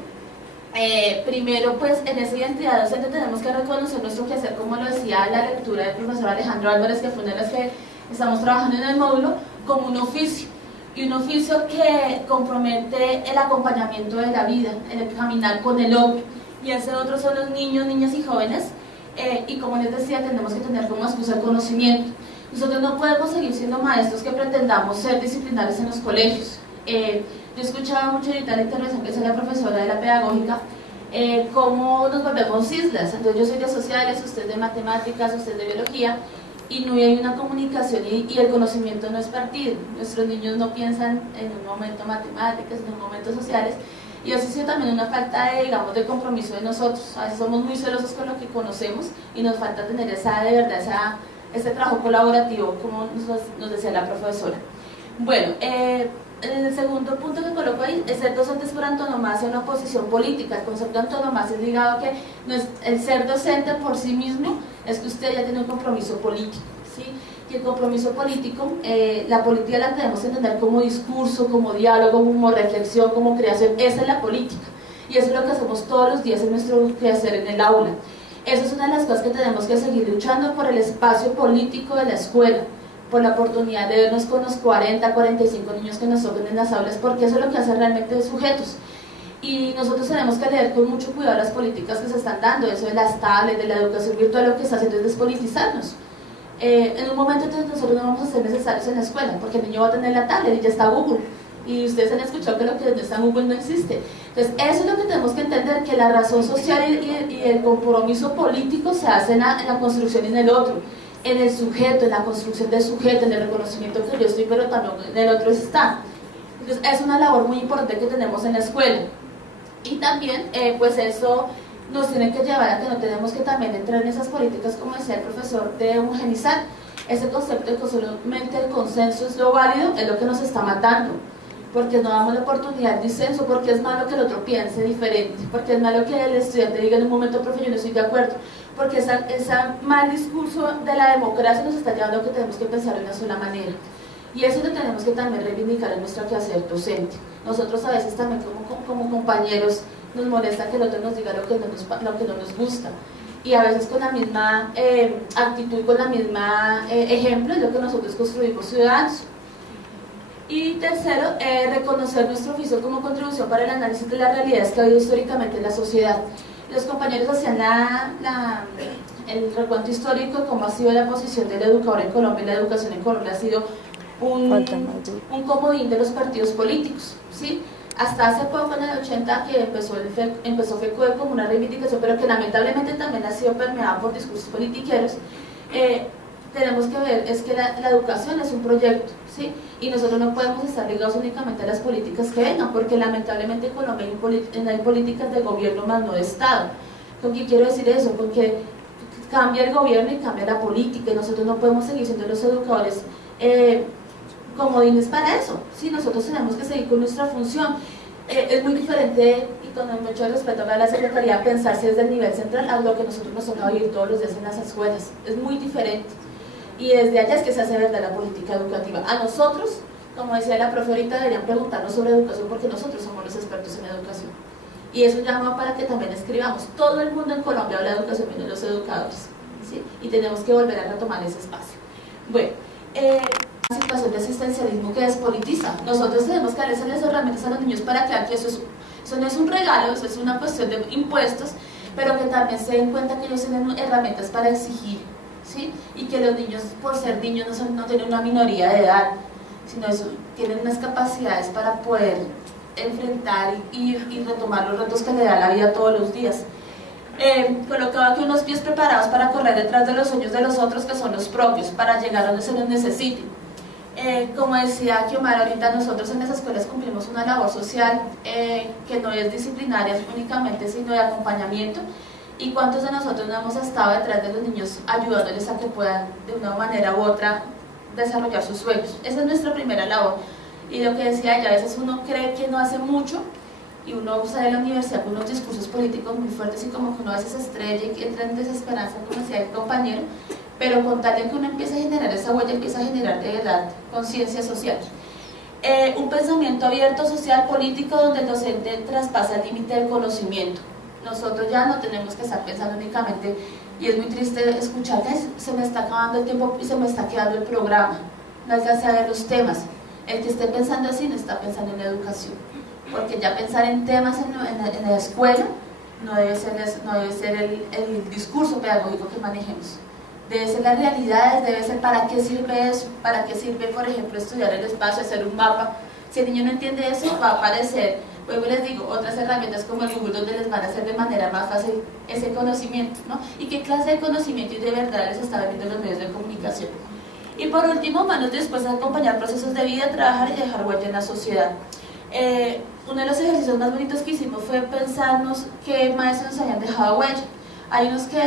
primero, pues, en esa identidad docente tenemos que reconocer nuestro quehacer, como lo decía la lectura del profesor Alejandro Álvarez, que fue una de las que estamos trabajando en el módulo, como un oficio. Y un oficio que compromete el acompañamiento de la vida, el caminar con el otro. Y ese otro son los niños, niñas y jóvenes. Y como les decía, tenemos que tener como excusa el conocimiento. Nosotros no podemos seguir siendo maestros que pretendamos ser disciplinarios en los colegios. Yo escuchaba mucho ahorita la intervención que hizo la profesora de la pedagógica, cómo nos volvemos islas. Entonces yo soy de sociales, usted de matemáticas, usted de biología, y no hay una comunicación y el conocimiento no es partido. Nuestros niños no piensan en un momento matemáticas, en un momento sociales. Y eso sí también una falta de, digamos, de compromiso de nosotros. A veces somos muy celosos con lo que conocemos y nos falta tener de verdad este trabajo colaborativo, como nos decía la profesora. Bueno, el segundo punto que coloco ahí es ser docentes por antonomasia, una posición política. El concepto de antonomasia es ligado a que no es, el ser docente por sí mismo es que usted ya tiene un compromiso político, ¿sí? Y el compromiso político, la política la tenemos que entender como discurso, como diálogo, como reflexión, como creación. Esa es la política y eso es lo que hacemos todos los días en nuestro quehacer en el aula. Esa es una de las cosas que tenemos que seguir luchando por el espacio político de la escuela, por la oportunidad de vernos con los 40, 45 niños que nos toquen en las aulas, porque eso es lo que hace realmente de sujetos. Y nosotros tenemos que leer con mucho cuidado las políticas que se están dando, eso de las tablets, de la educación virtual, lo que está haciendo es despolitizarnos. En un momento entonces nosotros no vamos a ser necesarios en la escuela, porque el niño va a tener la tablet y ya está Google. Y ustedes han escuchado que lo que no está en Google no existe. Entonces eso es lo que tenemos que entender, que la razón social y el compromiso político se hace en la construcción y en el otro, en el sujeto, en la construcción del sujeto, en el reconocimiento que yo estoy, pero también en el otro está. Entonces es una labor muy importante que tenemos en la escuela. Y también pues eso nos tiene que llevar a que no tenemos que también entrar en esas políticas, como decía el profesor, de homogenizar. Ese concepto de que solamente el consenso es lo válido, es lo que nos está matando, porque no damos la oportunidad de disenso, porque es malo que el otro piense diferente, porque es malo que el estudiante diga en un momento, profe, yo no estoy de acuerdo, porque ese mal discurso de la democracia nos está llevando a que tenemos que pensar de una sola manera. Y eso lo tenemos que también reivindicar en nuestro quehacer docente. Nosotros a veces también como compañeros nos molesta que el otro nos diga lo que no nos gusta. Y a veces con la misma actitud, con la misma ejemplo, es lo que nosotros construimos ciudadanos. Y tercero, reconocer nuestro oficio como contribución para el análisis de las realidades que ha habido históricamente en la sociedad. Los compañeros hacían el recuento histórico de cómo ha sido la posición del educador en Colombia y la educación en Colombia ha sido un comodín de los partidos políticos, ¿sí? Hasta hace poco, en el 80, que empezó FECODE como una reivindicación, pero que lamentablemente también ha sido permeada por discursos politiqueros. Tenemos que ver, es que la educación es un proyecto, ¿sí? Y nosotros no podemos estar ligados únicamente a las políticas que vengan, porque lamentablemente en Colombia hay políticas de gobierno más no de Estado. ¿Con qué quiero decir eso? Porque cambia el gobierno y cambia la política, y nosotros no podemos seguir siendo los educadores comodines para eso, ¿sí? Nosotros tenemos que seguir con nuestra función. Es muy diferente, y con mucho respeto a la Secretaría, pensar si es del nivel central a lo que nosotros nos toca vivir todos los días en las escuelas. Es muy diferente. Y desde allá es que se hace verdad la política educativa. A nosotros, como decía la profe ahorita, deberían preguntarnos sobre educación, porque nosotros somos los expertos en educación. Y eso llama para que también escribamos. Todo el mundo en Colombia habla de educación, menos los educadores, ¿sí? Y tenemos que volver a retomar ese espacio. Bueno, una situación de asistencialismo que despolitiza. Nosotros tenemos que darles las herramientas a los niños para que eso no es un regalo, eso es una cuestión de impuestos, pero que también se den cuenta que ellos tienen herramientas para exigir, ¿sí? Y que los niños, por ser niños, no tienen una minoría de edad, sino tienen unas capacidades para poder enfrentar y retomar los retos que le da la vida todos los días. Colocaba aquí unos pies preparados para correr detrás de los sueños de los otros, que son los propios, para llegar a donde se los necesiten. Como decía Kiomar ahorita, nosotros en las escuelas cumplimos una labor social que no es disciplinaria únicamente, sino de acompañamiento. ¿Y cuántos de nosotros no hemos estado detrás de los niños ayudándoles a que puedan de una manera u otra desarrollar sus sueños? Esa es nuestra primera labor. Y lo que decía ella, a veces uno cree que no hace mucho y uno sale de la universidad con unos discursos políticos muy fuertes y como que uno a veces se estrella y entra en desesperanza, como decía el compañero, pero con tal de que uno empiece a generar esa huella, empieza a generar de verdad conciencia social. Un pensamiento abierto, social, político, donde el docente traspasa el límite del conocimiento. Nosotros ya no tenemos que estar pensando únicamente, y es muy triste escuchar que se me está acabando el tiempo y se me está quedando el programa, no alcancé a ver los temas. El que esté pensando así no está pensando en educación, porque ya pensar en temas en la escuela no debe ser el discurso pedagógico que manejemos. Debe ser las realidades, debe ser para qué sirve eso, para qué sirve, por ejemplo, estudiar el espacio, hacer un mapa. Si el niño no entiende eso, va a aparecer, luego les digo, otras herramientas como el Google, donde les van a hacer de manera más fácil ese conocimiento, ¿no? Y qué clase de conocimiento y de verdad les está vendiendo los medios de comunicación. Y por último, manos después de acompañar procesos de vida, trabajar y dejar huella en la sociedad. Uno de los ejercicios más bonitos que hicimos fue pensarnos qué maestros nos habían dejado huella. Hay unos que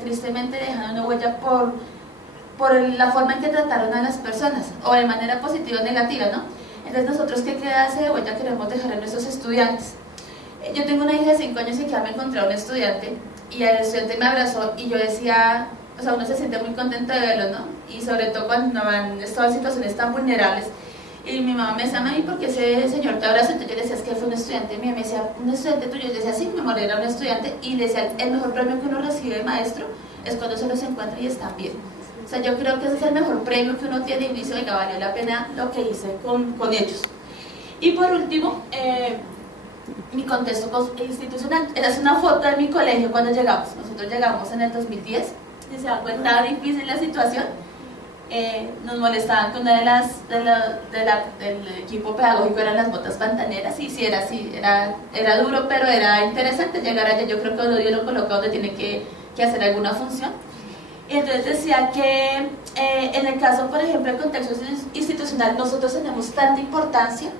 tristemente dejan una huella por la forma en que trataron a las personas, o de manera positiva o negativa, ¿no? Entonces nosotros, ¿qué clase de huella queremos dejar a nuestros estudiantes? Yo tengo una hija de 5 años y que ya me encontré a un estudiante y el estudiante me abrazó y yo decía, o sea, uno se siente muy contento de verlo, ¿no? Y sobre todo cuando han estado en situaciones tan vulnerables. Y mi mamá me decía, mami, ¿por qué ese señor te abrazó? Entonces yo le decía, es que fue un estudiante mío. Me decía, ¿un estudiante tuyo? Yo le decía, sí, mi amor, era un estudiante. Y le decía, el mejor premio que uno recibe de maestro es cuando se los encuentra y están bien. O sea, yo creo que ese es el mejor premio que uno tiene y dice, oiga, valió la pena lo que hice con ellos. Y por último, mi contexto institucional. Esa es una foto de mi colegio cuando llegamos. Nosotros llegamos en el 2010 y se dan cuenta difícil la situación. Nos molestaban que una del equipo pedagógico eran las botas pantaneras y sí, era duro, pero era interesante llegar allá. Yo creo que Odio lo coloca donde tiene que hacer alguna función. Y entonces decía que en el caso, por ejemplo, del contexto institucional, nosotros tenemos tanta importancia.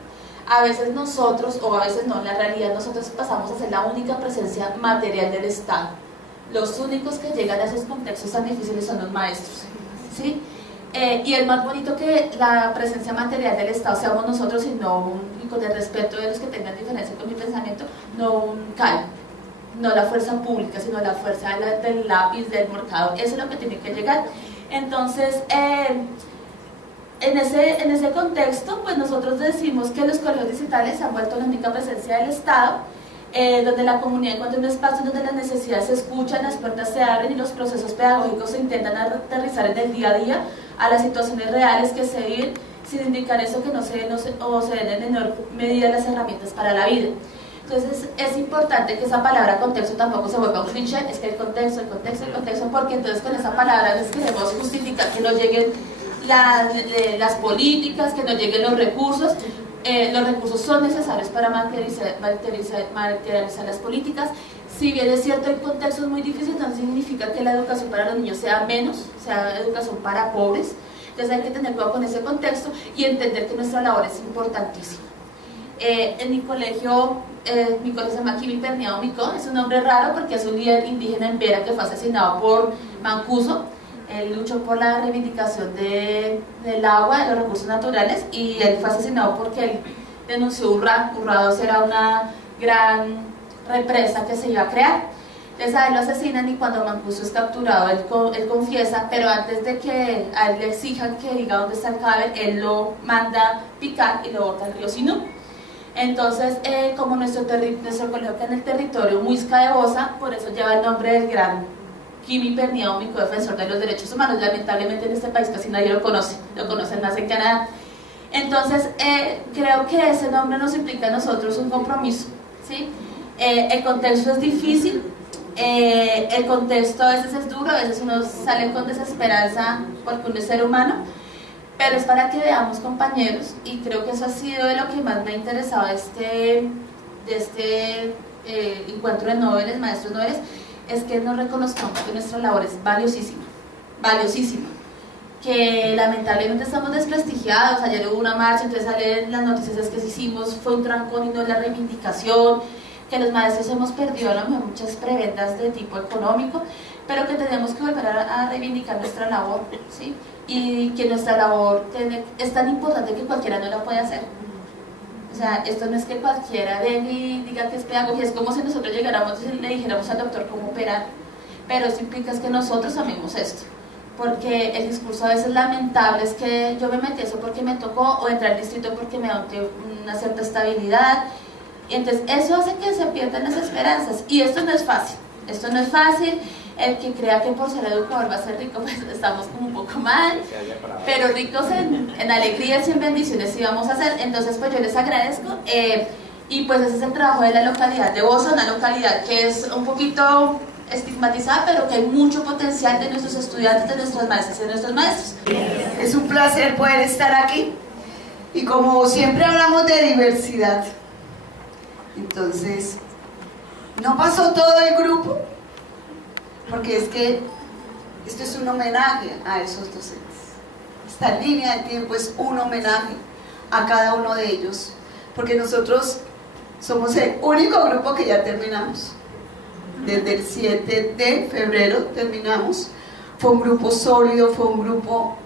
A veces nosotros, o a veces no, en la realidad nosotros pasamos a ser la única presencia material del Estado. Los únicos que llegan a esos contextos tan difíciles son los maestros, ¿sí? Y es más bonito que la presencia material del Estado seamos nosotros y con el respeto de los que tengan diferencia con mi pensamiento, no un CAL, no la fuerza pública, sino la fuerza del lápiz, del marcador. Eso es lo que tiene que llegar. Entonces, en ese contexto, pues nosotros decimos que los colegios digitales se han vuelto la única presencia del Estado, donde la comunidad encuentra un espacio donde las necesidades se escuchan, las puertas se abren y los procesos pedagógicos se intentan aterrizar en el día a día a las situaciones reales que se viven, sin indicar eso que no se den en menor medida las herramientas para la vida. Entonces es importante que esa palabra contexto tampoco se vuelva un cliché, es que el contexto, porque entonces con esa palabra les queremos justificar que no lleguen las políticas, que no lleguen los recursos. Los recursos son necesarios para materializar las políticas. Si bien es cierto, el contexto es muy difícil, no significa que la educación para los niños sea menos, sea educación para pobres. Entonces hay que tener cuidado con ese contexto y entender que nuestra labor es importantísima. En mi colegio se llama Kimi Perniao Micó, es un nombre raro porque es un líder indígena en Vera que fue asesinado por Mancuso. Él luchó por la reivindicación del agua, de los recursos naturales, y él fue asesinado porque él denunció Urra 2 era una gran represa que se iba a crear. Entonces a él lo asesinan y cuando Mancuso es capturado él confiesa, pero antes de que a él le exijan que diga dónde está el cadáver, él lo manda picar y lo bota al río Sinú. Entonces, como nuestro colegio queda en el territorio Muisca de Bosa, por eso lleva el nombre del gran Kimi Perniao Micó, defensor de los derechos humanos. Lamentablemente en este país casi nadie lo conocen más en Canadá. Entonces, creo que ese nombre nos implica a nosotros un compromiso, ¿sí? El contexto es difícil, el contexto a veces es duro, a veces uno sale con desesperanza porque uno es ser humano, pero es para que veamos, compañeros, y creo que eso ha sido de lo que más me ha interesado de este encuentro de Nobeles, maestros Nobeles, es que nos reconozcamos que nuestra labor es valiosísima, que lamentablemente estamos desprestigiados. Ayer hubo una marcha, entonces salen las noticias que hicimos, fue un trancón y no la reivindicación, que los maestros hemos perdido a lo mejor muchas prebendas de tipo económico, pero que tenemos que volver a reivindicar nuestra labor, ¿sí? Y que nuestra labor es tan importante que cualquiera no la puede hacer. O sea, esto no es que cualquiera venga y diga que es pedagogía, es como si nosotros llegáramos y le dijéramos al doctor cómo operar, pero eso implica es que nosotros amemos esto, porque el discurso a veces lamentable es que yo me metí eso porque me tocó, o entré al distrito porque me da una cierta estabilidad, y entonces eso hace que se pierdan las esperanzas, y esto no es fácil. El que crea que por ser educador va a ser rico, pues estamos como un poco mal, pero ricos en alegrías y en bendiciones sí vamos a ser. Entonces pues yo les agradezco, y pues ese es el trabajo de la localidad de Bosa, una localidad que es un poquito estigmatizada, pero que hay mucho potencial de nuestros estudiantes, de nuestras maestras y de nuestros maestros. Es un placer poder estar aquí, y como siempre hablamos de diversidad, entonces no pasó todo el grupo, porque es que esto es un homenaje a esos docentes. Esta línea de tiempo es un homenaje a cada uno de ellos, porque nosotros somos el único grupo que ya terminamos. Desde el 7 de febrero terminamos. Fue un grupo sólido, fue un grupo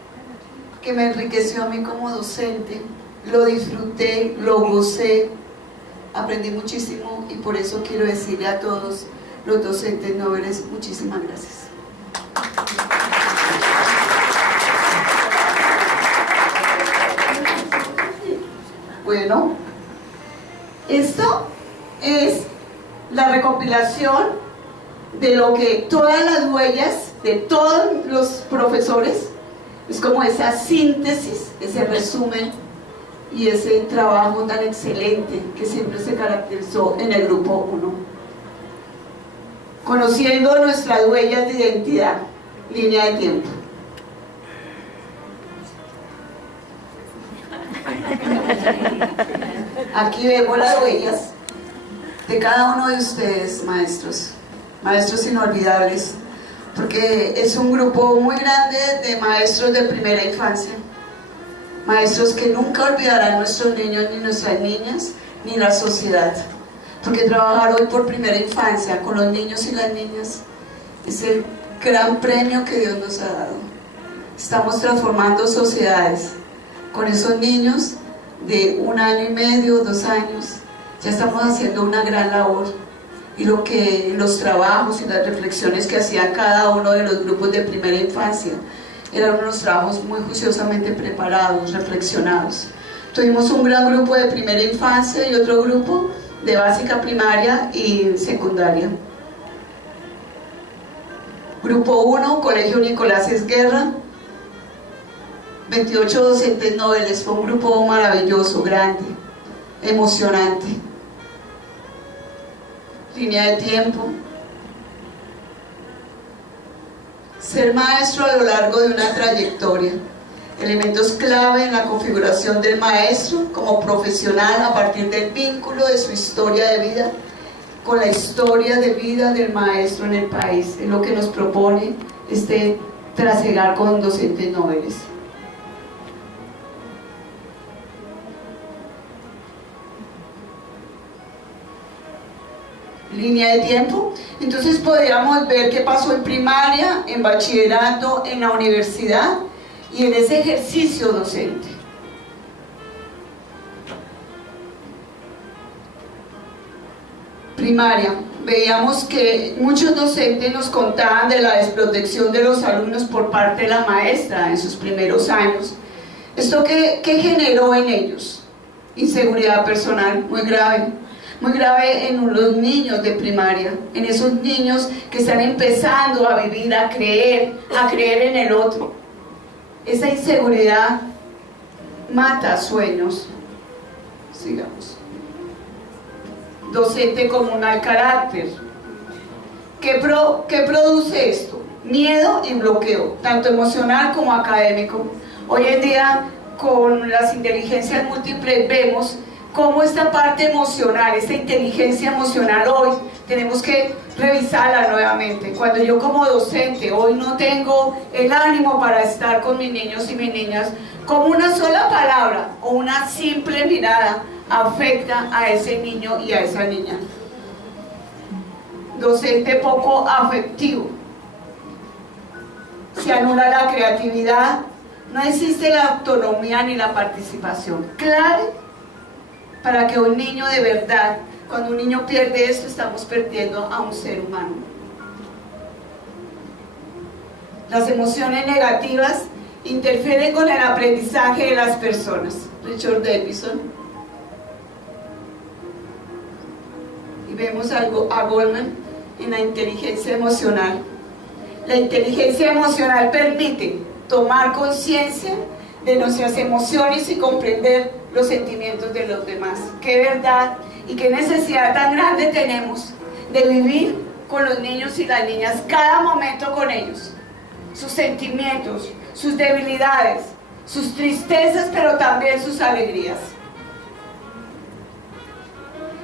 que me enriqueció a mí como docente, lo disfruté, lo gocé, aprendí muchísimo y por eso quiero decirle a todos los docentes nobles muchísimas gracias. Bueno, esto es la recopilación de lo que todas las huellas de todos los profesores, es como esa síntesis, ese resumen y ese trabajo tan excelente que siempre se caracterizó en el grupo 1. Conociendo nuestras huellas de identidad, línea de tiempo. Aquí vemos las huellas de cada uno de ustedes, maestros, maestros inolvidables, porque es un grupo muy grande de maestros de primera infancia, maestros que nunca olvidarán nuestros niños ni nuestras niñas, ni la sociedad, porque trabajar hoy por primera infancia con los niños y las niñas es el gran premio que Dios nos ha dado. Estamos transformando sociedades con esos niños de 1 año y medio, 2 años. Ya estamos haciendo una gran labor y los trabajos y las reflexiones que hacía cada uno de los grupos de primera infancia eran unos trabajos muy juiciosamente preparados, reflexionados. Tuvimos un gran grupo de primera infancia y otro grupo de básica primaria y secundaria. Grupo 1, Colegio Nicolás Esguerra, 28 docentes nobles, fue un grupo maravilloso, grande, emocionante. Línea de tiempo. Ser maestro a lo largo de una trayectoria. Elementos clave en la configuración del maestro como profesional a partir del vínculo de su historia de vida con la historia de vida del maestro en el país. Es lo que nos propone este trasegar con docentes nobles. Línea de tiempo. Entonces podríamos ver qué pasó en primaria, en bachillerato, en la universidad y en ese ejercicio docente. Primaria, veíamos que muchos docentes nos contaban de la desprotección de los alumnos por parte de la maestra en sus primeros años. ¿Esto qué generó en ellos? Inseguridad personal muy grave en los niños de primaria, en esos niños que están empezando a vivir, a creer en el otro. Esa inseguridad mata sueños. Sigamos. Docente comunal carácter. ¿Qué produce esto? Miedo y bloqueo, tanto emocional como académico. Hoy en día, con las inteligencias múltiples, vemos cómo esta parte emocional, esta inteligencia emocional hoy, tenemos que revisarla nuevamente. Cuando yo como docente hoy no tengo el ánimo para estar con mis niños y mis niñas, como una sola palabra o una simple mirada afecta a ese niño y a esa niña. Docente poco afectivo. Se anula la creatividad, no existe la autonomía ni la participación. Clave para que un niño de verdad, cuando un niño pierde esto, estamos perdiendo a un ser humano. Las emociones negativas interfieren con el aprendizaje de las personas. Richard Davidson. Y vemos algo a Goldman en la inteligencia emocional. La inteligencia emocional permite tomar conciencia de nuestras emociones y comprender los sentimientos de los demás. Qué verdad y qué necesidad tan grande tenemos de vivir con los niños y las niñas, cada momento con ellos, sus sentimientos, sus debilidades, sus tristezas, pero también sus alegrías.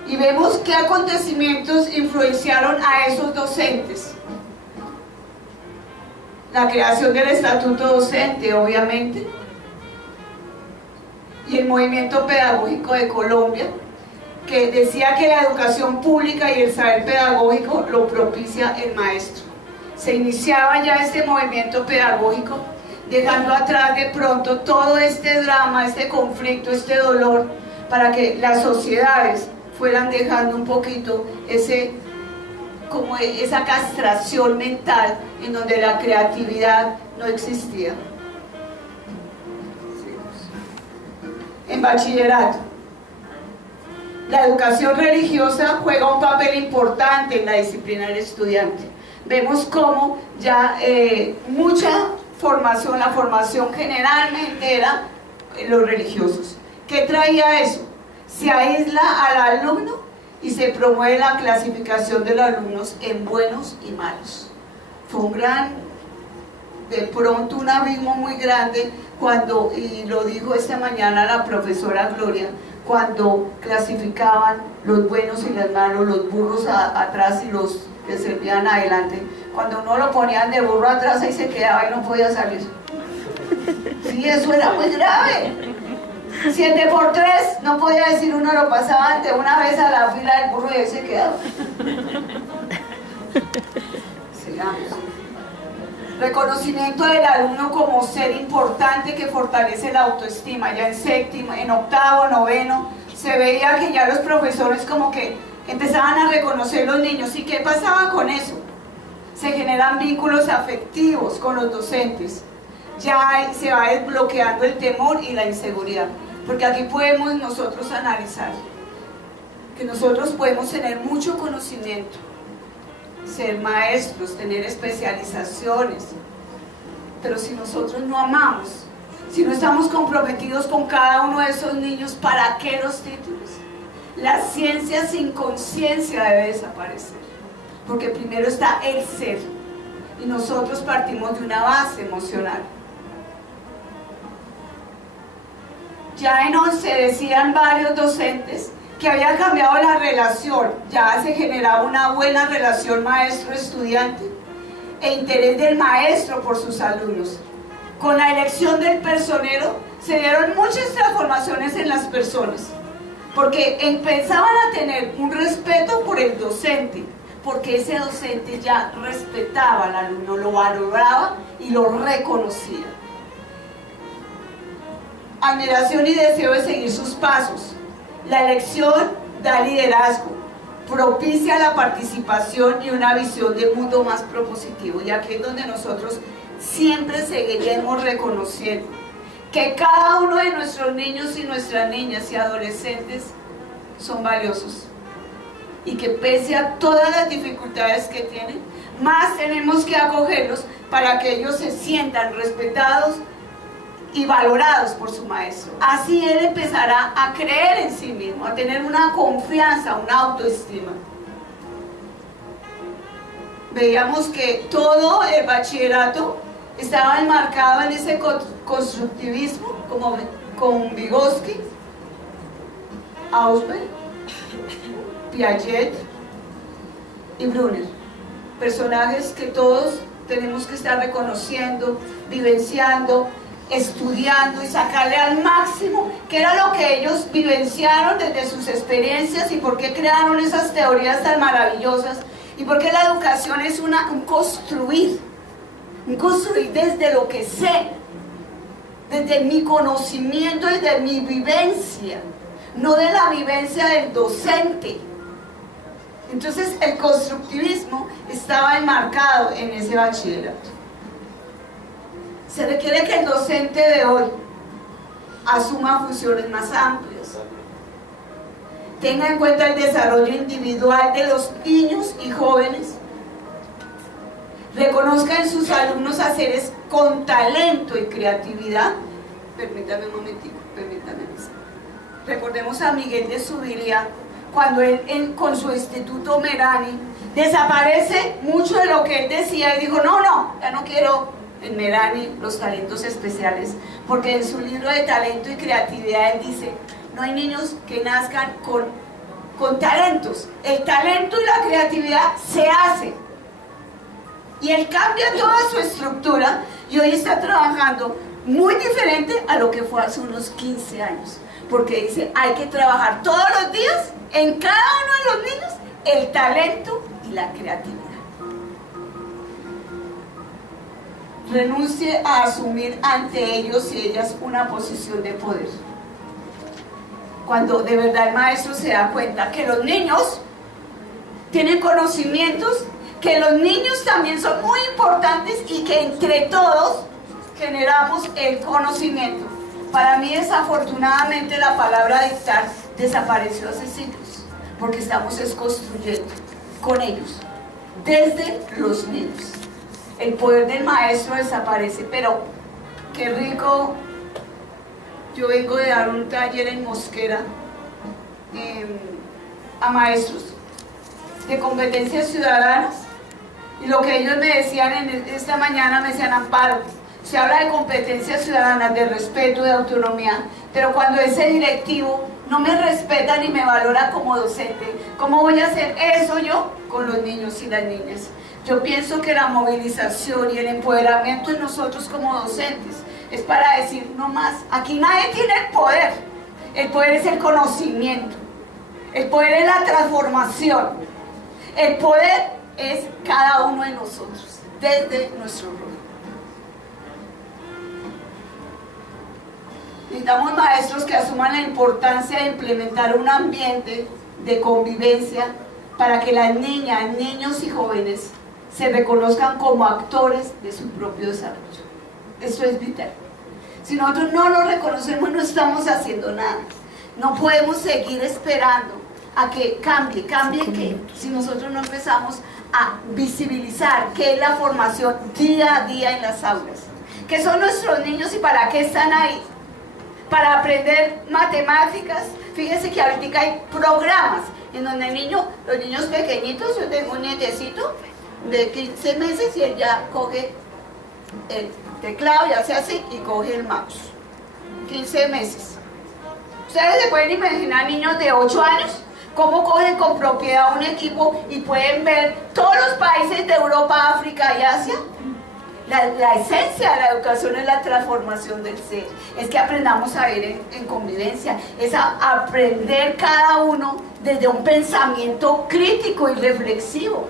Y vemos qué acontecimientos influenciaron a esos docentes. La creación del estatuto docente, obviamente, y el movimiento pedagógico de Colombia, que decía que la educación pública y el saber pedagógico lo propicia el maestro. Se iniciaba ya este movimiento pedagógico dejando atrás de pronto todo este drama, este conflicto, este dolor, para que las sociedades fueran dejando un poquito esa castración mental en donde la creatividad no existía. En bachillerato, la educación religiosa juega un papel importante en la disciplina del estudiante. Vemos cómo ya mucha formación, la formación generalmente era los religiosos. ¿Qué traía eso? Se aísla al alumno y se promueve la clasificación de los alumnos en buenos y malos. Fue de pronto un abismo muy grande cuando, y lo dijo esta mañana la profesora Gloria, cuando clasificaban los buenos y los malos, los burros atrás y los que servían adelante. Cuando uno lo ponían de burro atrás, ahí se quedaba y no podía salir. Sí, eso era muy grave. 7 por 3, no podía decir uno, lo pasaba ante una vez a la fila del burro y ahí se quedaba. Sigamos. Reconocimiento del alumno como ser importante que fortalece la autoestima. Ya en séptimo, en octavo, noveno, se veía que ya los profesores como que empezaban a reconocer los niños. ¿Y qué pasaba con eso? Se generan vínculos afectivos con los docentes. Ya se va desbloqueando el temor y la inseguridad. Porque aquí podemos nosotros analizar que nosotros podemos tener mucho conocimiento, ser maestros, tener especializaciones, pero si nosotros no amamos, si no estamos comprometidos con cada uno de esos niños, ¿para qué los títulos? La ciencia sin conciencia debe desaparecer, porque primero está el ser, y nosotros partimos de una base emocional. Ya en 11 decían varios docentes que había cambiado la relación, ya se generaba una buena relación maestro-estudiante e interés del maestro por sus alumnos. Con la elección del personero se dieron muchas transformaciones en las personas, porque empezaban a tener un respeto por el docente, porque ese docente ya respetaba al alumno, lo valoraba y lo reconocía. Admiración y deseo de seguir sus pasos. La elección da liderazgo, propicia la participación y una visión del mundo más propositivo. Y aquí es donde nosotros siempre seguiremos reconociendo que cada uno de nuestros niños y nuestras niñas y adolescentes son valiosos. Y que pese a todas las dificultades que tienen, más tenemos que acogerlos para que ellos se sientan respetados y valorados por su maestro. Así él empezará a creer en sí mismo, a tener una confianza, una autoestima. Veíamos que todo el bachillerato estaba enmarcado en ese constructivismo, como con Vygotsky, Ausubel, Piaget y Brunner. Personajes que todos tenemos que estar reconociendo, vivenciando, estudiando y sacarle al máximo qué era lo que ellos vivenciaron desde sus experiencias y por qué crearon esas teorías tan maravillosas y por qué la educación es un construir desde lo que sé, desde mi conocimiento, desde mi vivencia, no de la vivencia del docente. Entonces el constructivismo estaba enmarcado en ese bachillerato. Se requiere que el docente de hoy asuma funciones más amplias, tenga en cuenta el desarrollo individual de los niños y jóvenes, reconozca en sus alumnos a seres con talento y creatividad. Permítame un momentico, permítame. Recordemos a Miguel de Zubiría, cuando él con su instituto Merani desaparece mucho de lo que él decía y dijo, no, ya no quiero en Merani los talentos especiales, porque en su libro de talento y creatividad él dice, no hay niños que nazcan con talentos, el talento y la creatividad se hace, y él cambia toda su estructura y hoy está trabajando muy diferente a lo que fue hace unos 15 años, porque dice, hay que trabajar todos los días en cada uno de los niños el talento y la creatividad. renuncie a asumir ante ellos y ellas una posición de poder. Cuando de verdad el maestro se da cuenta que los niños tienen conocimientos, que los niños también son muy importantes y que entre todos generamos el conocimiento. Para mí, desafortunadamente, la palabra dictar desapareció hace siglos, porque estamos construyendo con ellos, desde los niños. El poder del maestro desaparece, pero qué rico. Yo vengo de dar un taller en Mosquera a maestros de competencias ciudadanas, y lo que ellos me decían esta mañana, me decían: Amparo, se habla de competencias ciudadanas, de respeto, de autonomía, pero cuando ese directivo no me respeta ni me valora como docente, ¿cómo voy a hacer eso yo con los niños y las niñas? Yo pienso que la movilización y el empoderamiento en nosotros como docentes es para decir: no más, aquí nadie tiene el poder es el conocimiento, el poder es la transformación, el poder es cada uno de nosotros, desde nuestro rol. Necesitamos maestros que asuman la importancia de implementar un ambiente de convivencia para que las niñas, niños y jóvenes se reconozcan como actores de su propio desarrollo. Eso es vital. Si nosotros no lo reconocemos, no estamos haciendo nada. No podemos seguir esperando a que cambie. ¿Cambie qué? Si nosotros no empezamos a visibilizar qué es la formación día a día en las aulas. ¿Qué son nuestros niños y para qué están ahí? Para aprender matemáticas. Fíjense que ahorita hay programas en donde los niños pequeñitos, yo tengo un nietecito de 15 meses y él ya coge el teclado y hace así y coge el mouse. 15 meses. Ustedes se pueden imaginar niños de 8 años cómo cogen con propiedad un equipo y pueden ver todos los países de Europa, África y Asia. La esencia de la educación es la transformación del ser, es que aprendamos a ver en convivencia, es aprender cada uno desde un pensamiento crítico y reflexivo,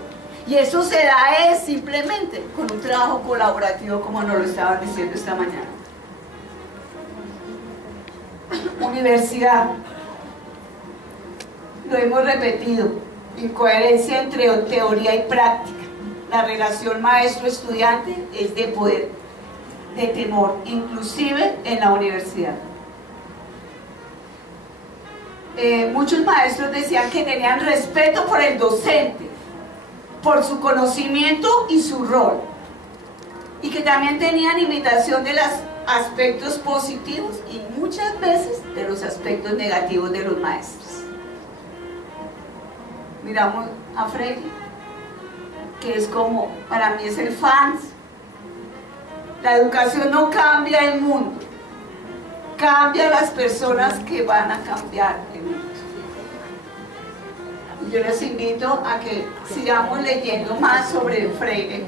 y eso se da simplemente con un trabajo colaborativo, como nos lo estaban diciendo esta mañana. Universidad, lo hemos repetido, incoherencia entre teoría y práctica. La relación maestro-estudiante es de poder, de temor, inclusive en la universidad. Muchos maestros decían que tenían respeto por el docente, por su conocimiento y su rol, y que también tenían imitación de los aspectos positivos y muchas veces de los aspectos negativos de los maestros. Miramos a Freire, que es como, para mí es el fans. La educación no cambia el mundo, cambia las personas que van a cambiar el mundo. Yo les invito a que sigamos leyendo más sobre Freire,